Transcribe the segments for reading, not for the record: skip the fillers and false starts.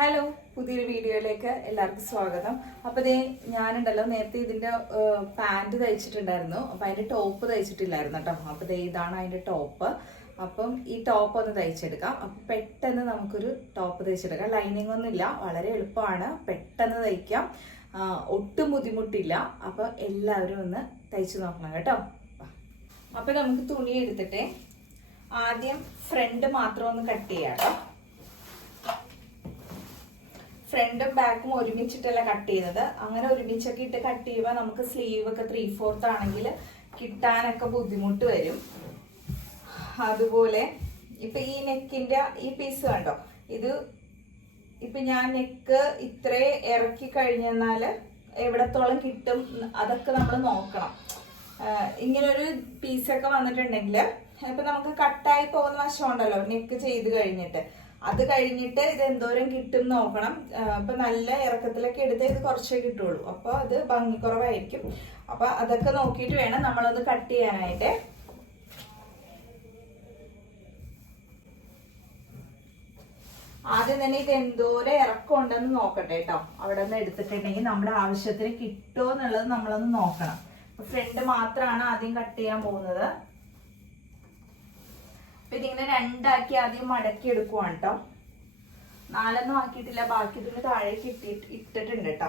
Hello, പുതിയൊരു വീഡിയോയിലേക്ക് എല്ലാവർക്കും സ്വാഗതം. അപ്പോൾ ഞാനുണ്ടല്ലോ നേരത്തെ ഇതിന്റെ പാന്റ് തയ്ച്ചിട്ടുണ്ടായിരുന്നു. അപ്പം അതിന്റെ ടോപ്പ് തയ്ച്ചിട്ടില്ലായിരുന്നു കേട്ടോ. അപ്പോൾ ഇതാണ് അതിന്റെ ടോപ്പ്. അപ്പം ഈ ടോപ്പ് ഒന്ന് തയ്ച്ചെടുക്കാം. അപ്പം പെട്ടെന്ന് നമുക്കൊരു ടോപ്പ് തയ്ച്ചെടുക്കാം. ലൈനിങ് ഒന്നും ഇല്ല, വളരെ എളുപ്പമാണ്, പെട്ടെന്ന് തയ്ക്കാം, ഒട്ടും ബുദ്ധിമുട്ടില്ല. അപ്പൊ എല്ലാവരും ഒന്ന് തയ്ച്ചു നോക്കണം കേട്ടോ. അപ്പൊ നമുക്ക് തുണി എടുത്തിട്ട് ആദ്യം ഫ്രണ്ട് മാത്രം ഒന്ന് കട്ട് ചെയ്യാം കേട്ടോ. ഫ്രണ്ടും ബാക്കും ഒരുമിച്ചിട്ടല്ല കട്ട് ചെയ്യുന്നത്. അങ്ങനെ ഒരുമിച്ചൊക്കെ ഇട്ട് കട്ട് ചെയ്യുമ്പോൾ നമുക്ക് സ്ലീവ് ഒക്കെ 3/4 ആണെങ്കിൽ കിട്ടാനൊക്കെ ബുദ്ധിമുട്ട് വരും. അതുപോലെ ഇപ്പൊ ഈ നെക്കിന്റെ ഈ പീസ് കണ്ടോ, ഇത് ഇപ്പൊ ഞാൻ നെക്ക് ഇത്രേ ഇറക്കി കഴിഞ്ഞാല് എവിടത്തോളം കിട്ടും അതൊക്കെ നമ്മൾ നോക്കണം. ഇങ്ങനൊരു പീസൊക്കെ വന്നിട്ടുണ്ടെങ്കിൽ ഇപ്പൊ നമുക്ക് കട്ടായി പോകുന്ന വശമുണ്ടല്ലോ നെക്ക് ചെയ്ത് കഴിഞ്ഞിട്ട്, അത് കഴിഞ്ഞിട്ട് ഇത് എന്തോരം കിട്ടും നോക്കണം. ഇപ്പൊ നല്ല ഇറക്കത്തിലൊക്കെ എടുത്ത് ഇത് കുറച്ചേ കിട്ടുള്ളൂ. അപ്പൊ അത് ഭംഗിക്കുറവായിരിക്കും. അപ്പൊ അതൊക്കെ നോക്കിയിട്ട് വേണം നമ്മളൊന്ന് കട്ട് ചെയ്യാനായിട്ട്. ആദ്യം തന്നെ ഇത് എന്തോരം ഇറക്കം ഉണ്ടെന്ന് നോക്കട്ടെ കേട്ടോ. അവിടെ നിന്ന് എടുത്തിട്ടുണ്ടെങ്കിൽ നമ്മുടെ ആവശ്യത്തിന് കിട്ടുമോ എന്നുള്ളത് നമ്മളൊന്ന് നോക്കണം. ഫ്രണ്ട് മാത്രമാണ് ആദ്യം കട്ട് ചെയ്യാൻ പോകുന്നത്. അപ്പൊ ഇതിങ്ങനെ രണ്ടാക്കി ആദ്യം മടക്കി എടുക്കുവാണ് കേട്ടോ. 4 ആക്കിയിട്ടില്ല, ബാക്കി ഇതിന് താഴേക്ക് ഇട്ടിട്ടുണ്ട് കേട്ടോ.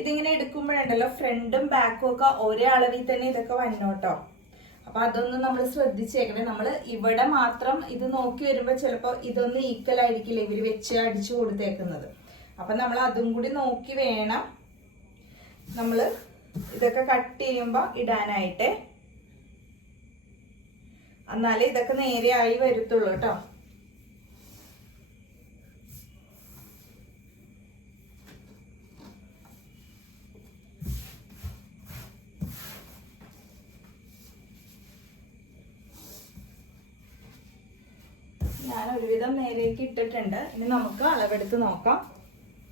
ഇതിങ്ങനെ എടുക്കുമ്പോഴുണ്ടല്ലോ ഫ്രണ്ടും ബാക്കും ഒക്കെ ഒരേ അളവിൽ തന്നെ ഇതൊക്കെ വന്നോട്ടോ. അപ്പൊ അതൊന്നും നമ്മൾ ശ്രദ്ധിച്ചേക്കണേ. നമ്മൾ ഇവിടെ മാത്രം ഇത് നോക്കി വരുമ്പോ ചിലപ്പോ ഇതൊന്നും ഈക്വൽ ആയിരിക്കില്ല ഇവര് വെച്ച് അടിച്ചു കൊടുത്തേക്കുന്നത്. അപ്പൊ നമ്മൾ അതും കൂടി നോക്കി വേണം നമ്മള് ഇതൊക്കെ കട്ട് ചെയ്യുമ്പോ ഇടാനായിട്ട്. എന്നാലേ ഇതൊക്കെ നേരെയായി വരത്തുള്ളൂ കേട്ടോ. ഞാൻ ഒരുവിധം നേരേക്ക് ഇട്ടിട്ടുണ്ട്. ഇനി നമുക്ക് അളവെടുത്ത് നോക്കാം.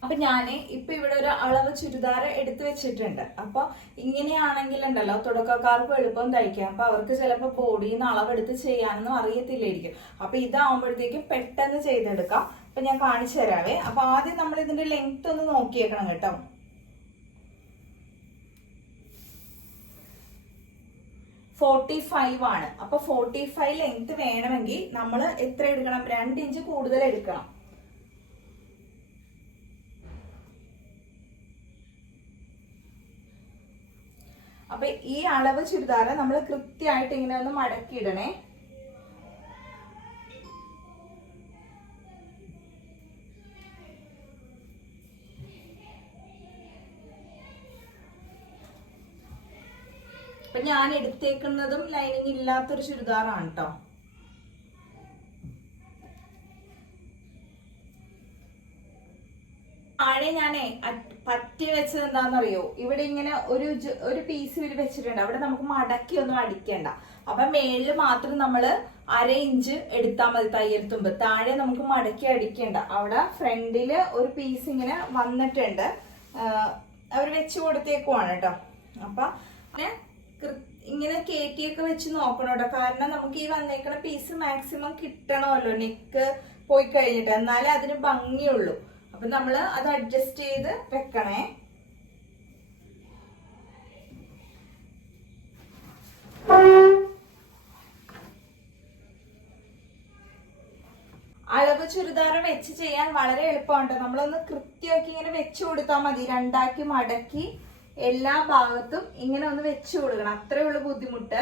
അപ്പൊ ഞാന് ഇപ്പൊ ഇവിടെ ഒരു അളവ് ചുരിദാർ എടുത്തു വെച്ചിട്ടുണ്ട്. അപ്പൊ ഇങ്ങനെയാണെങ്കിൽ ഉണ്ടല്ലോ തുടക്കക്കാർക്കും എളുപ്പം തയ്ക്കാം. അപ്പൊ അവർക്ക് ചിലപ്പോ ബോഡിയിൽ നിന്ന് അളവെടുത്ത് ചെയ്യാനൊന്നും അറിയത്തില്ലായിരിക്കും. അപ്പൊ ഇതാവുമ്പോഴത്തേക്കും പെട്ടെന്ന് ചെയ്തെടുക്കാം. അപ്പൊ ഞാൻ കാണിച്ചു തരാവേ. അപ്പൊ ആദ്യം നമ്മൾ ഇതിന്റെ ലെങ്ത് ഒന്ന് നോക്കിയേക്കണം കേട്ടോ. ആണ്. അപ്പൊ 45 ലെങ്ത് വേണമെങ്കിൽ നമ്മൾ എത്ര എടുക്കണം? 2 ഇഞ്ച് കൂടുതൽ എടുക്കണം. അപ്പൊ ഈ അളവ് ചുരിദാറ് നമ്മൾ കൃത്യമായിട്ട് ഇങ്ങനെ ഒന്ന് മടക്കി ഇടണേ. അപ്പൊ ഞാൻ എടുത്തേക്കുന്നതും ലൈനിങ് ഇല്ലാത്തൊരു ചുരിദാറാണ് കേട്ടോ. താഴെ ഞാനേ പറ്റി വെച്ചത് എന്താണെന്നറിയോ, ഇവിടെ ഇങ്ങനെ ഒരു പീസ് ഇവര് വെച്ചിട്ടുണ്ട്. അവിടെ നമുക്ക് മടക്കി ഒന്നും അടിക്കണ്ട. അപ്പൊ മേളില് മാത്രം നമ്മള് 1/2 ഇഞ്ച് എടുത്താൽ മതി തയ്യൽ തുമ്പ്. താഴെ നമുക്ക് മടക്കി അടിക്കണ്ട. അവിടെ ഫ്രണ്ടില് ഒരു പീസ് ഇങ്ങനെ വന്നിട്ടുണ്ട്, അവര് വെച്ച് കൊടുത്തേക്കുവാണ് കേട്ടോ. അപ്പൊ ഇങ്ങനെ കേറ്റിയൊക്കെ വെച്ച് നോക്കണം കേട്ടോ. കാരണം നമുക്ക് ഈ വന്നേക്കണ പീസ് മാക്സിമം കിട്ടണമല്ലോ നെക്ക് പോയി കഴിഞ്ഞിട്ട്, എന്നാലേ അതിന് ഭംഗിയുള്ളൂ. അപ്പൊ നമ്മള് അത് അഡ്ജസ്റ്റ് ചെയ്ത് വെക്കണേ. അളവ് ചുരിദാർ വെച്ച് ചെയ്യാൻ വളരെ എളുപ്പമുണ്ട്. നമ്മളൊന്ന് കൃത്യമാക്കി ഇങ്ങനെ വെച്ചു കൊടുത്താൽ മതി. 2 ആക്കി മടക്കി എല്ലാ ഭാഗത്തും ഇങ്ങനെ ഒന്ന് വെച്ചു കൊടുക്കണം. അത്രേ ഉള്ളു ബുദ്ധിമുട്ട്.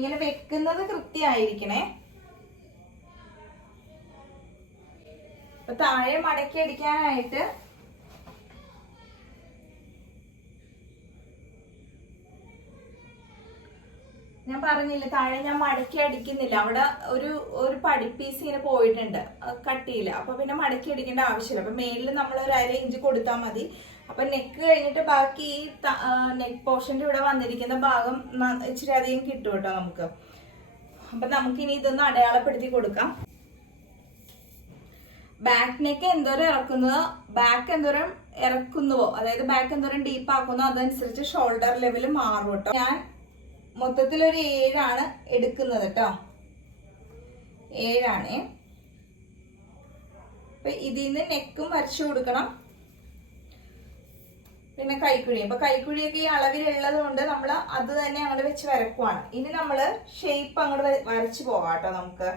ഇങ്ങനെ വെക്കുന്നത് കൃത്യമായിരിക്കണേ. അപ്പൊ താഴെ മടക്കി അടിക്കാനായിട്ട് ഞാൻ പറഞ്ഞില്ല, താഴെ ഞാൻ മടക്കി അടിക്കുന്നില്ല. അവിടെ ഒരു പടിപ്പീസ് ഇങ്ങനെ പോയിട്ടുണ്ട്, കട്ടിയില്ല. അപ്പൊ പിന്നെ മടക്കി അടിക്കേണ്ട ആവശ്യമില്ല. അപ്പൊ മേലിൽ നമ്മൾ ഒരു 1/2 ഇഞ്ച് കൊടുത്താൽ മതി. അപ്പൊ നെക്ക് കഴിഞ്ഞിട്ട് ബാക്കി ഈ നെക്ക് പോർഷന്റെ ഇവിടെ വന്നിരിക്കുന്ന ഭാഗം ഇച്ചിരി അധികം കിട്ടും കേട്ടോ നമുക്ക്. അപ്പൊ നമുക്കിനി ഇതൊന്ന് അടയാളപ്പെടുത്തി കൊടുക്കാം. ബാക്ക് നെക്ക് എന്തോരം ഇറക്കുന്നുവോ, അതായത് ബാക്ക് എന്തോരം ഡീപ്പ് ആക്കുന്നോ അതനുസരിച്ച് ഷോൾഡർ ലെവൽ മാറും കേട്ടോ. ഞാൻ മൊത്തത്തിൽ ഒരു 7 ആണ് എടുക്കുന്നത് കേട്ടോ. 7 അപ്പൊ ഇതിന്ന് നെക്കും വരച്ചു കൊടുക്കണം. പിന്നെ കൈക്കുഴി, അപ്പൊ കൈക്കുഴിയൊക്കെ ഈ അളവിലുള്ളത് കൊണ്ട് നമ്മൾ അത് തന്നെ അങ്ങോട്ട് വെച്ച് വരക്കുവാണ്. ഇനി നമ്മള് ഷേപ്പ് അങ്ങോട്ട് വരച്ചു പോകാം കേട്ടോ. നമുക്ക്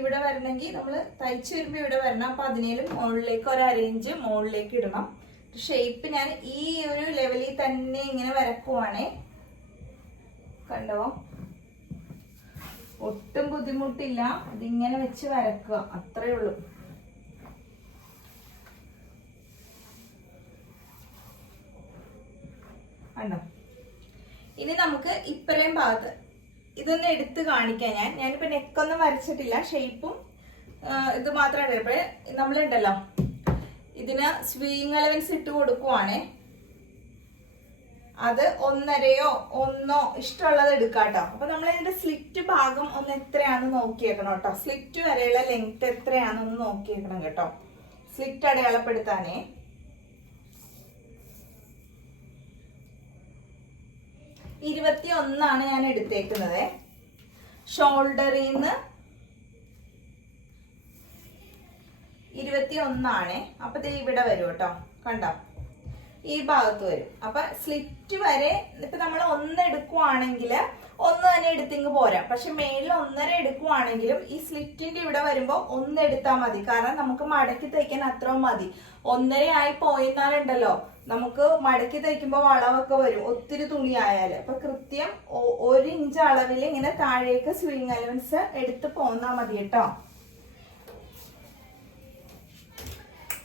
ഇവിടെ വരണമെങ്കിൽ നമ്മൾ തയ്ച്ചു വരുമ്പോ ഇവിടെ വരണം. അപ്പൊ അതിനേലും മുകളിലേക്ക് ഒരു അരയിഞ്ച് മുകളിലേക്ക് ഇടണം. ഷേപ്പ് ഞാൻ ഈ ഒരു ലെവലിൽ തന്നെ ഇങ്ങനെ വരക്കുവാണേ. കണ്ടോ, ഒട്ടും ബുദ്ധിമുട്ടില്ല. അതിങ്ങനെ വെച്ച് വരക്കുക, അത്രേ ഉള്ളൂ. കണ്ടോ, ഇനി നമുക്ക് ഇപ്പറേം ഭാഗത്ത് ഇതൊന്ന് എടുത്ത് കാണിക്കാം. ഞാനിപ്പോ നെക്കൊന്നും വരച്ചിട്ടില്ല, ഷേപ്പും ഇത് മാത്രമാണ്. ഇപ്പൊ നമ്മളുണ്ടല്ലോ ഇതിന് സ്വീങ് അലവൻസ് ഇട്ട് കൊടുക്കുവാണേ. അത് 1.5യോ 1 ഇഷ്ടമുള്ളത് എടുക്കാട്ടോ. അപ്പൊ നമ്മൾ ഇതിന്റെ സ്ലിറ്റ് ഭാഗം ഒന്ന് എത്രയാണെന്ന് നോക്കിയേക്കണം കേട്ടോ. സ്ലിറ്റ് വരെയുള്ള ലെങ്ത് എത്രയാണെന്ന് നോക്കിയേക്കണം കേട്ടോ, സ്ലിറ്റ് അടയാളപ്പെടുത്താനേ. 21 ഞാൻ എടുത്തേക്കുന്നത്. ഷോൾഡറിൽ നിന്ന് 21. അപ്പൊ ഇത് ഇവിടെ വരും കേട്ടോ. കണ്ടോ, ഈ ഭാഗത്ത് വരും. അപ്പൊ സ്ലിറ്റ് വരെ ഇപ്പൊ നമ്മൾ 1 എടുക്കുവാണെങ്കിൽ 1 തന്നെ എടുത്തിങ്ങ് പോരാ. പക്ഷെ മേലിൽ 1.5 എടുക്കുവാണെങ്കിലും ഈ സ്ലിറ്റിന്റെ ഇവിടെ വരുമ്പോ 1 എടുത്താൽ മതി. കാരണം നമുക്ക് മടക്കി തയ്ക്കാൻ അത്രയും മതി. 1.5 ആയി പോയെന്നാലുണ്ടല്ലോ നമുക്ക് മടക്കി തയ്ക്കുമ്പോ വളവൊക്കെ വരും, ഒത്തിരി തുണി ആയാല്. അപ്പൊ കൃത്യം 1 ഇഞ്ച് അളവിൽ ഇങ്ങനെ താഴേക്ക് സ്വിങ് അലവൻസ് എടുത്ത് പോന്നാ മതി കേട്ടോ.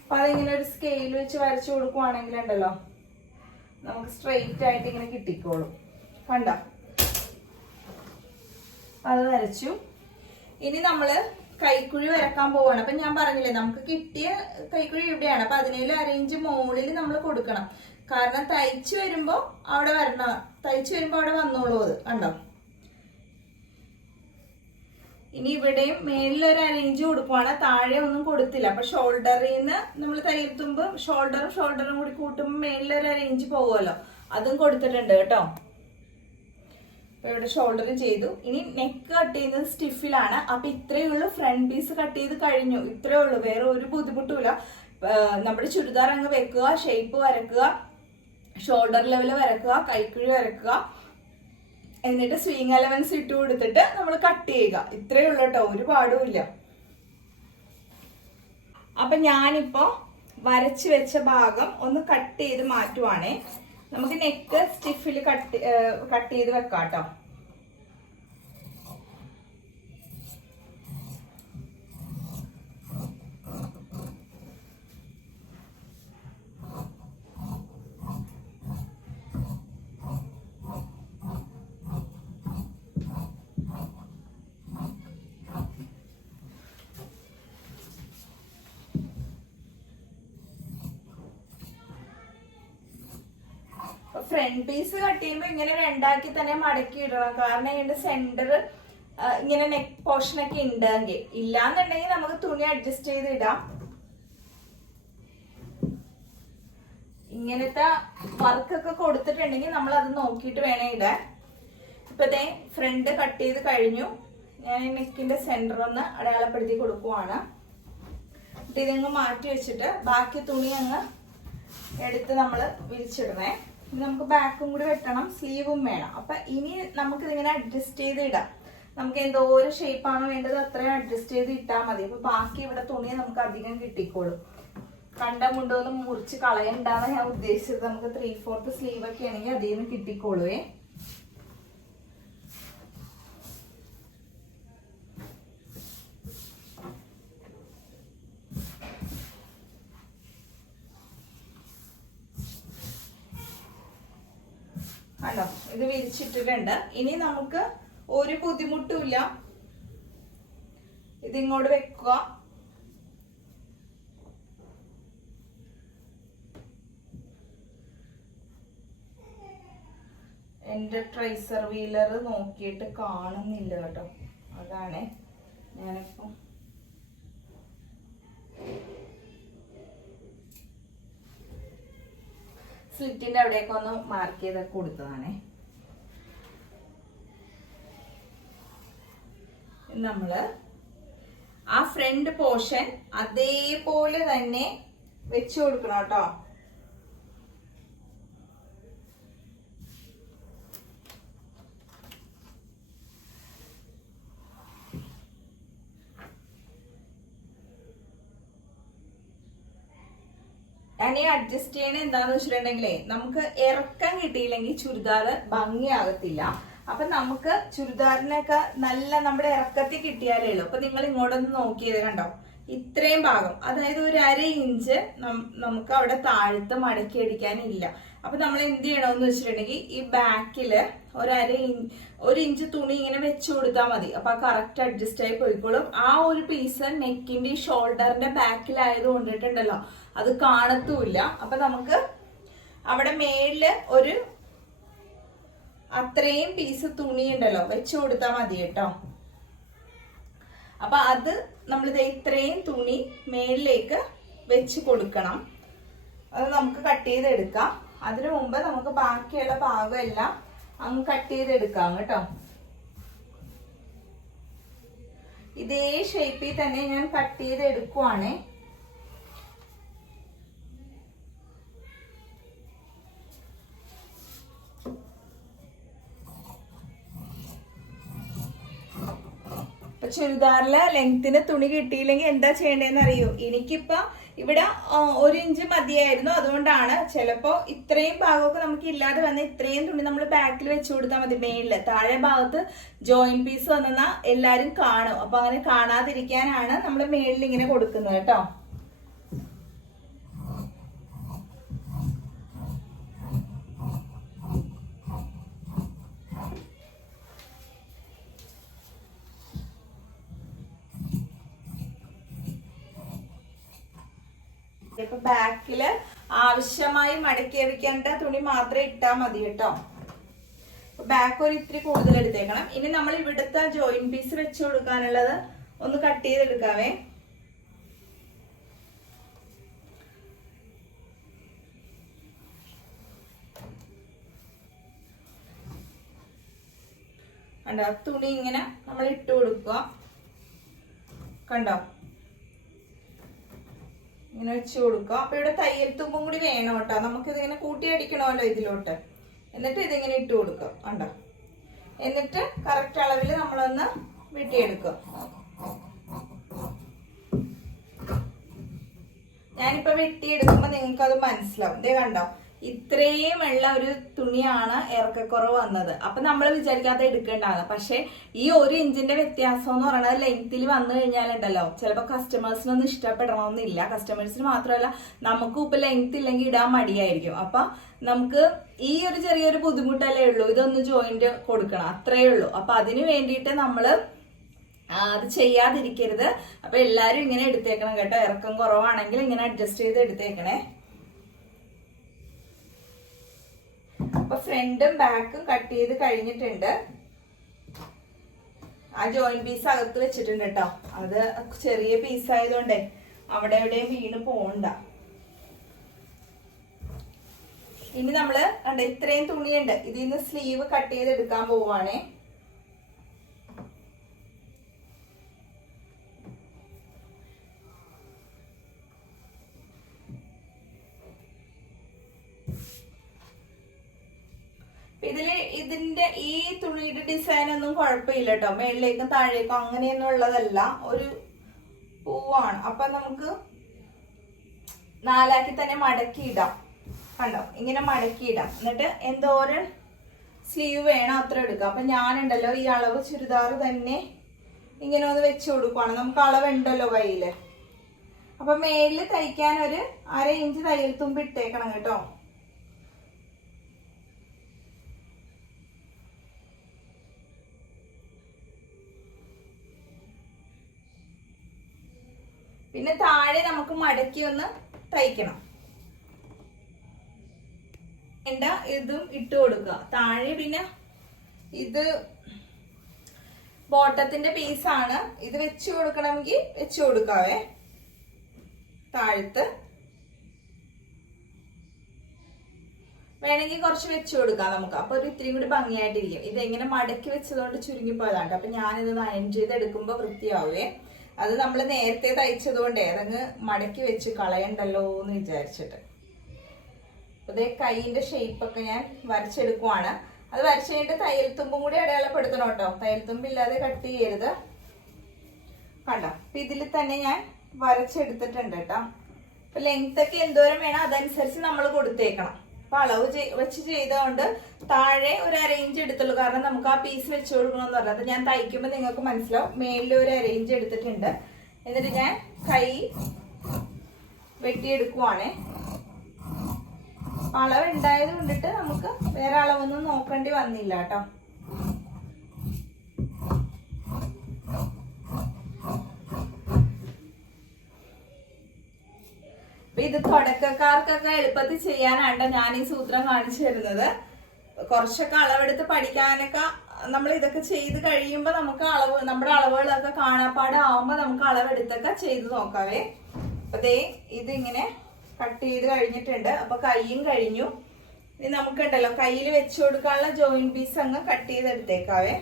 അപ്പൊ അതിങ്ങനെ ഒരു സ്കെയിൽ വെച്ച് വരച്ചു കൊടുക്കുവാണെങ്കിൽ ഉണ്ടല്ലോ നമുക്ക് സ്ട്രെയിറ്റ് ആയിട്ട് ഇങ്ങനെ കിട്ടിക്കോളും. കണ്ടോ, അത് വരച്ചു. ഇനി നമ്മള് കൈക്കുഴി വരക്കാൻ പോവാണ്. അപ്പൊ ഞാൻ പറഞ്ഞില്ലേ നമുക്ക് കിട്ടിയ കൈക്കുഴി ഇവിടെയാണ്. അപ്പൊ അതിനേലും അരയിഞ്ച് മുകളിൽ നമ്മൾ കൊടുക്കണം. കാരണം തയ്ച്ചു വരുമ്പോ അവിടെ വരണം, തയ്ച്ചു വരുമ്പോ അവിടെ വന്നോളൂ. അത് കണ്ടോ. ഇനി ഇവിടെയും മേളിലൊരു അരയിഞ്ച് കൊടുക്കുവാണ്, താഴെ ഒന്നും കൊടുത്തില്ല. അപ്പൊ ഷോൾഡറിൽ നിന്ന് നമ്മൾ തയ്യൽത്തുമ്പോ ഷോൾഡറും കൂടി കൂട്ടുമ്പോ മേളിലൊരു അരയിഞ്ച് പോകുമല്ലോ, അതും കൊടുത്തിട്ടുണ്ട് കേട്ടോ. അപ്പൊ ഇവിടെ ഷോൾഡർ ചെയ്തു. ഇനി നെക്ക് കട്ട് ചെയ്യുന്നത് സ്റ്റിഫിലാണ്. അപ്പൊ ഇത്രയേ ഉള്ളൂ. ഫ്രണ്ട് പീസ് കട്ട് ചെയ്ത് കഴിഞ്ഞു, ഇത്രയേ ഉള്ളൂ. വേറെ ഒരു ബുദ്ധിമുട്ടുമില്ല. നമ്മുടെ ചുരിദാർ അങ്ങ് വെക്കുക, ഷേപ്പ് വരക്കുക, ഷോൾഡർ ലെവൽ വരക്കുക, കൈക്കുഴി വരക്കുക, എന്നിട്ട് സ്വിങ് അലവൻസ് ഇട്ട് കൊടുത്തിട്ട് നമ്മൾ കട്ട് ചെയ്യുക. ഇത്രയേ ഉള്ളൂ കേട്ടോ, ഒരു പാടുമില്ല. അപ്പൊ ഞാനിപ്പോ വരച്ചു വെച്ച ഭാഗം ഒന്ന് കട്ട് ചെയ്ത് മാറ്റുവാണേ. നമുക്ക് നെക്ക് സ്റ്റിഫിൽ കട്ട് ചെയ്ത് വെക്കാം കേട്ടോ. ഫ്രണ്ട് പീസ് കട്ട് ചെയ്യുമ്പോൾ ഇങ്ങനെ രണ്ടാക്കി തന്നെ മടക്കി ഇടണം. കാരണം ഇതിന്റെ സെന്റർ ഇങ്ങനെ നെക്ക് പോർഷൻ ഒക്കെ ഉണ്ടെങ്കിൽ, ഇല്ലാന്നുണ്ടെങ്കിൽ നമുക്ക് തുണി അഡ്ജസ്റ്റ് ചെയ്ത് ഇടാം. ഇങ്ങനത്തെ വർക്കൊക്കെ കൊടുത്തിട്ടുണ്ടെങ്കിൽ നമ്മൾ അത് നോക്കിയിട്ട് വേണം ഇടാൻ. ഇപ്പൊ ദേ ഫ്രണ്ട് കട്ട് ചെയ്ത് കഴിഞ്ഞു. ഞാൻ നെക്കിന്റെ സെന്റർ ഒന്ന് അടയാളപ്പെടുത്തി കൊടുക്കുവാണ്. ഇതങ്ങ് മാറ്റി വെച്ചിട്ട് ബാക്കി തുണി അങ്ങ് എടുത്ത് നമ്മൾ വിരിച്ചിടണേ. നമുക്ക് ബാക്കും കൂടി വെട്ടണം, സ്ലീവും വേണം. അപ്പൊ ഇനി നമുക്ക് ഇതിങ്ങനെ അഡ്ജസ്റ്റ് ചെയ്ത് ഇടാം. നമുക്ക് എന്തോരം ഷേപ്പാണ് വേണ്ടത് അത്രയും അഡ്ജസ്റ്റ് ചെയ്ത് ഇട്ടാൽ മതി. അപ്പൊ ബാക്കി ഇവിടെ തുണി നമുക്ക് അധികം കിട്ടിക്കോളും. കണ്ട മുണ്ടൊന്നും മുറിച്ച് കളയണ്ടാന്ന് ഞാൻ ഉദ്ദേശിച്ചത്. നമുക്ക് 3/4 സ്ലീവ് ഒക്കെ ആണെങ്കിൽ അതിൽ നിന്ന് കിട്ടിക്കോളുവേ. കണ്ടോ, ഇത് വിരിച്ചിട്ടിട്ടുണ്ട്. ഇനി നമുക്ക് ഒരു ബുദ്ധിമുട്ടുമില്ല. ഇതിങ്ങോട്ട് വെക്കുക. എന്റെ ട്രേസർ വീലർ നോക്കിയിട്ട് കാണുന്നില്ല കേട്ടോ, അതാണ് ഞാനിപ്പോ സ്ലിറ്റിന്റെ അവിടെയൊക്കെ ഒന്ന് മാർക്ക് ചെയ്ത് കൊടുത്തതാണേ. നമ്മള് ആ ഫ്രണ്ട് പോർഷൻ അതേപോലെ തന്നെ വെച്ചു കൊടുക്കണം കേട്ടോ. ഞാൻ ഈ അഡ്ജസ്റ്റ് ചെയ്യണ എന്താന്ന് വെച്ചിട്ടുണ്ടെങ്കിലേ നമുക്ക് ഇറക്കം കിട്ടിയില്ലെങ്കിൽ ചുരിദാർ ഭംഗിയാകത്തില്ല. അപ്പൊ നമുക്ക് ചുരിദാറിനൊക്കെ നല്ല നമ്മുടെ ഇറക്കത്തിൽ കിട്ടിയാലേ ഉള്ളൂ. അപ്പൊ നിങ്ങൾ ഇങ്ങോട്ടൊന്ന് നോക്കിയത് കണ്ടോ, ഇത്രയും ഭാഗം, അതായത് ഒരു 1/2 ഇഞ്ച് നമുക്ക് അവിടെ താഴത്ത് മടക്കി അടിക്കാനില്ല. അപ്പൊ നമ്മൾ എന്ത് ചെയ്യണമെന്ന് വെച്ചിട്ടുണ്ടെങ്കിൽ ഈ ബാക്കില് ഒരു ഇഞ്ച് തുണി ഇങ്ങനെ വെച്ചു കൊടുത്താൽ മതി. അപ്പൊ കറക്റ്റ് അഡ്ജസ്റ്റ് ആയി പോയിക്കോളും. ആ ഒരു പീസ് നെക്കിന്റെ ഈ ഷോൾഡറിന്റെ ബാക്കിലായത് കൊണ്ടിട്ടുണ്ടല്ലോ അത് കാണത്തുമില്ല. അപ്പൊ നമുക്ക് അവിടെ മേളില് ഒരു അത്രയും പീസ് തുണി ഉണ്ടല്ലോ വെച്ചു കൊടുത്താൽ മതി കേട്ടോ. അപ്പൊ അത് നമ്മളിത് ഇത്രയും തുണി മേളിലേക്ക് വെച്ച് കൊടുക്കണം. അത് നമുക്ക് കട്ട് ചെയ്തെടുക്കാം. അതിനു മുമ്പ് നമുക്ക് ബാക്കിയുള്ള ഭാഗം എല്ലാം അങ്ങ് കട്ട് ചെയ്തെടുക്കാം കേട്ടോ. ഇതേ ഷേപ്പിൽ തന്നെ ഞാൻ കട്ട് ചെയ്തെടുക്കുവാണേ. ചുരിദാറിലെ ലെങ്ത്തിന് തുണി കിട്ടിയില്ലെങ്കിൽ എന്താ ചെയ്യേണ്ടതെന്ന് അറിയൂ? എനിക്കിപ്പോ ഇവിടെ 1 ഇഞ്ച് മതിയായിരുന്നു, അതുകൊണ്ടാണ്. ചിലപ്പോ ഇത്രയും ഭാഗമൊക്കെ നമുക്ക് ഇല്ലാതെ വന്ന ഇത്രയും തുണി നമ്മൾ ബാക്കിൽ വെച്ച് കൊടുത്താൽ മതി. മേളില് താഴെ ഭാഗത്ത് ജോയിന്റ് പീസ് വന്നാ എല്ലാരും കാണും. അപ്പൊ അങ്ങനെ കാണാതിരിക്കാനാണ് നമ്മൾ മേളിൽ ഇങ്ങനെ കൊടുക്കുന്നത് കേട്ടോ. ഇപ്പൊ ബാക്കില് ആവശ്യമായി മടക്കി വെക്കേണ്ട തുണി മാത്രമേ ഇട്ടാ മതി കേട്ടോ. ബാക്ക് ഒരു ഇത്തിരി കൂടുതൽ എടുത്തേക്കണം. ഇനി നമ്മൾ ഇവിടുത്തെ ജോയിന്റ് പീസ് വെച്ച് കൊടുക്കാനുള്ളത് ഒന്ന് കട്ട് ചെയ്തെടുക്കാവേ. കണ്ടോ, തുണി ഇങ്ങനെ നമ്മൾ ഇട്ട് കൊടുക്കുക. കണ്ടോ, ഇങ്ങനെ വെച്ച് കൊടുക്കുക. അപ്പൊ ഇവിടെ തയ്യൽ തുമ്പും കൂടി വേണം കേട്ടോ. നമുക്കിതിങ്ങനെ കൂട്ടി അടിക്കണമല്ലോ ഇതിലോട്ട്. എന്നിട്ട് ഇതിങ്ങനെ ഇട്ട് കൊടുക്കുക. കണ്ടോ, എന്നിട്ട് കറക്റ്റ് അളവിൽ നമ്മളൊന്ന് വെട്ടിയെടുക്കുക. ഞാനിപ്പോ വെട്ടിയെടുക്കുമ്പോ നിങ്ങൾക്ക് അത് മനസ്സിലാവും. ഇതേ കണ്ടോ, ഇത്രയും ഉള്ള ഒരു തുണിയാണ് ഇറക്കക്കുറവ് വന്നത്. അപ്പൊ നമ്മൾ വിചാരിക്കാതെ എടുക്കേണ്ടതാണ്. പക്ഷെ ഈ 1 ഇഞ്ചിന്റെ വ്യത്യാസം എന്ന് പറയുന്നത് ലെങ്ത്തിൽ വന്നു കഴിഞ്ഞാലുണ്ടല്ലോ ചിലപ്പോൾ കസ്റ്റമേഴ്സിനൊന്നും ഇഷ്ടപ്പെടണമെന്നില്ല. കസ്റ്റമേഴ്സിന് മാത്രമല്ല നമുക്കും ഇപ്പൊ ലെങ്ത് ഇല്ലെങ്കിൽ ഇടാൻ മടിയായിരിക്കും. അപ്പൊ നമുക്ക് ഈ ഒരു ചെറിയൊരു ബുദ്ധിമുട്ടല്ലേ ഉള്ളൂ, ഇതൊന്ന് ജോയിന്റ് കൊടുക്കണം, അത്രേ ഉള്ളൂ. അപ്പൊ അതിന് വേണ്ടിയിട്ട് നമ്മള് അത് ചെയ്യാതിരിക്കരുത്. അപ്പൊ എല്ലാരും ഇങ്ങനെ എടുത്തേക്കണം കേട്ടോ. ഇറക്കം കുറവാണെങ്കിൽ ഇങ്ങനെ അഡ്ജസ്റ്റ് ചെയ്ത് എടുത്തേക്കണേ. അപ്പൊ ഫ്രണ്ടും ബാക്കും കട്ട് ചെയ്ത് കഴിഞ്ഞിട്ടുണ്ട്. ആ ജോയിന്റ് പീസ് അകത്ത് വെച്ചിട്ടുണ്ട് കേട്ടോ. അത് ചെറിയ പീസ് ആയതുകൊണ്ടേ അവിടെ എവിടെയും വീണ് പോണ്ട. ഇനി നമ്മള് കണ്ട ഇത്രയും തുണിയുണ്ട്, ഇതിൽ നിന്ന് സ്ലീവ് കട്ട് ചെയ്ത് എടുക്കാൻ പോവാണേ. ഇതിന്റെ ഈ തുണിയുടെ ഡിസൈൻ ഒന്നും കുഴപ്പമില്ല കേട്ടോ. മേളിലേക്കും താഴേക്കും അങ്ങനെയൊന്നും ഉള്ളതല്ല, ഒരു പൂവാണ്. അപ്പൊ നമുക്ക് 4 ആക്കി തന്നെ മടക്കിയിടാം. കണ്ടോ, ഇങ്ങനെ മടക്കിയിടാം. എന്നിട്ട് എന്തോരം സ്ലീവ് വേണം അത്ര എടുക്കാം. അപ്പൊ ഞാനുണ്ടല്ലോ ഈ അളവ് ചുരിദാർ തന്നെ ഇങ്ങനെ ഒന്ന് വെച്ച് കൊടുക്കുവാണ്. നമുക്ക് അളവുണ്ടല്ലോ കയ്യില്. അപ്പൊ മേളില് തയ്ക്കാൻ ഒരു 1/2 ഇഞ്ച് തയ്യൽ തുമ്പ് ഇട്ടേക്കണം കേട്ടോ. പിന്നെ താഴെ നമുക്ക് മടക്കി ഒന്ന് തയ്ക്കണം. ഇതും ഇട്ട് കൊടുക്കുക താഴെ. പിന്നെ ഇത് ബോട്ടത്തിന്റെ പീസാണ്. ഇത് വെച്ച് കൊടുക്കണമെങ്കിൽ വെച്ച് കൊടുക്കാവേ താഴത്ത്. വേണമെങ്കിൽ കുറച്ച് വെച്ച് കൊടുക്കാം നമുക്ക്. അപ്പൊ ഒരു ഇത്തിരി കൂടി ഭംഗിയായിട്ടിരിക്കും. ഇതെങ്ങനെ മടക്കി വെച്ചതുകൊണ്ട് ചുരുങ്ങിപ്പോയതാണ്. അപ്പൊ ഞാനിത് അയൺ ചെയ്തെടുക്കുമ്പോ വൃത്തിയാവേ. അത് നമ്മൾ നേരത്തെ തയ്ച്ചതുകൊണ്ടേ അതങ്ങ് മടക്കി വെച്ച് കളയണ്ടല്ലോ എന്ന് വിചാരിച്ചിട്ട്. അതേ കൈയിന്റെ ഷേപ്പൊക്കെ ഞാൻ വരച്ചെടുക്കുവാണ്. അത് വരച്ചു കഴിഞ്ഞിട്ട് തയ്യൽ തുമ്പും കൂടി അടയാളപ്പെടുത്തണം കേട്ടോ. തയ്യൽ തുമ്പില്ലാതെ കട്ട് ചെയ്യരുത്. കണ്ടോ, അപ്പൊ ഇതിൽ തന്നെ ഞാൻ വരച്ചെടുത്തിട്ടുണ്ട് കേട്ടോ. അപ്പൊ ലെങ്ത് ഒക്കെ എന്തോരം വേണം അതനുസരിച്ച് നമ്മൾ കൊടുത്തേക്കണം. അപ്പൊ അളവ് വെച്ച് ചെയ്തതുകൊണ്ട് താഴെ ഒരു അരയിഞ്ച് എടുത്തുള്ളൂ. കാരണം നമുക്ക് ആ പീസ് വെച്ച് കൊടുക്കണമെന്ന് പറഞ്ഞത് ഞാൻ തയ്ക്കുമ്പോൾ നിങ്ങൾക്ക് മനസ്സിലാവും. മേളിൽ ഒരു അരയിഞ്ച് എടുത്തിട്ടുണ്ട്. എന്നിട്ട് ഞാൻ കൈ വെട്ടിയെടുക്കുവാണേ. അളവ് ഉണ്ടായത് കൊണ്ടിട്ട് നമുക്ക് വേറെ അളവൊന്നും നോക്കേണ്ടി വന്നില്ല കേട്ടോ. അപ്പൊ ഇത് തുടക്കക്കാർക്കൊക്കെ എളുപ്പത്തിൽ ചെയ്യാനാണ് ഞാൻ ഈ സൂത്രം കാണിച്ചു തരുന്നത്. കുറച്ചൊക്കെ അളവെടുത്ത് പഠിക്കാനൊക്കെ നമ്മൾ ഇതൊക്കെ ചെയ്ത് കഴിയുമ്പോൾ നമുക്ക് നമ്മുടെ അളവുകളൊക്കെ കാണാപ്പാടാവുമ്പോൾ നമുക്ക് അളവെടുത്തൊക്കെ ചെയ്ത് നോക്കാവേ. അപ്പൊ ദേ ഇതിങ്ങനെ കട്ട് ചെയ്ത് കഴിഞ്ഞിട്ടുണ്ട്. അപ്പൊ കൈയും കഴിഞ്ഞു. ഇനി നമുക്കുണ്ടല്ലോ കയ്യിൽ വെച്ചു കൊടുക്കാനുള്ള ജോയിന്റ് പീസ് അങ്ങ് കട്ട് ചെയ്തെടുത്തേക്കാവേ.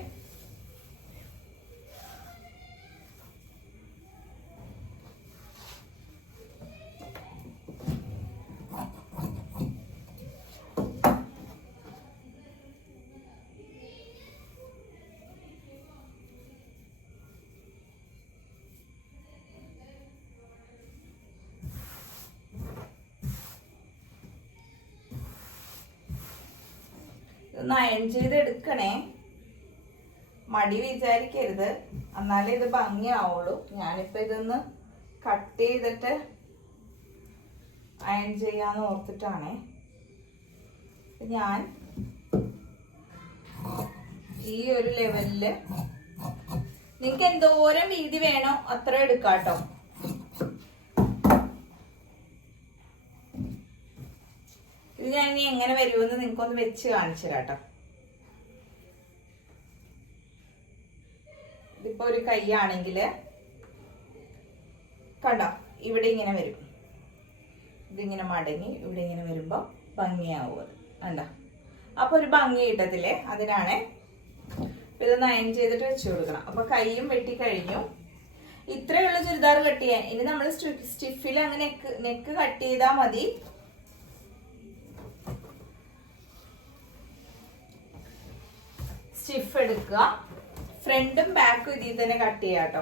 ഇതൊന്ന് അയൺ ചെയ്തെടുക്കണേ. മടി വിചാരിക്കരുത്, എന്നാലേ ഇത് ഭംഗിയാവുള്ളൂ. ഞാനിപ്പോ ഇതൊന്ന് കട്ട് ചെയ്തിട്ട് അയൺ ചെയ്യാന്ന് ഓർത്തിട്ടാണേ. ഞാൻ ഈ ഒരു ലെവലില് നിങ്ങൾക്ക് എന്തോരം വീതി വേണോ അത്ര എടുക്കാട്ടോ. ഇത് ഞാൻ ഇനി എങ്ങനെ വരുമെന്ന് നിങ്ങൾക്കൊന്ന് വെച്ച് കാണിച്ചു തരാട്ടോ. ഇതിപ്പോ ഒരു കൈ ആണെങ്കില് കണ്ടോ, ഇവിടെ ഇങ്ങനെ വരും. ഇതിങ്ങനെ മടങ്ങി ഇവിടെ ഇങ്ങനെ വരുമ്പോ ഭംഗിയാവും. അത് കണ്ടോ, അപ്പൊ ഒരു ഭംഗി കിട്ടത്തില്ലേ, അതിനാണ്. ഇതൊന്ന് അയൺ ചെയ്തിട്ട് വെച്ച് കൊടുക്കണം. അപ്പൊ കൈയും വെട്ടി കഴിഞ്ഞു. ഇത്രയുള്ള ചുരിദാർ കട്ട് ചെയ്യാൻ. ഇനി നമ്മൾ സ്റ്റിഫിൽ അങ്ങനെ നെക്ക് കട്ട് ചെയ്താൽ മതി. സ്റ്റിഫ് എടുക്കുക. ഫ്രണ്ടും ബാക്കും ഇതിൽ തന്നെ കട്ട് ചെയ്യാം കേട്ടോ.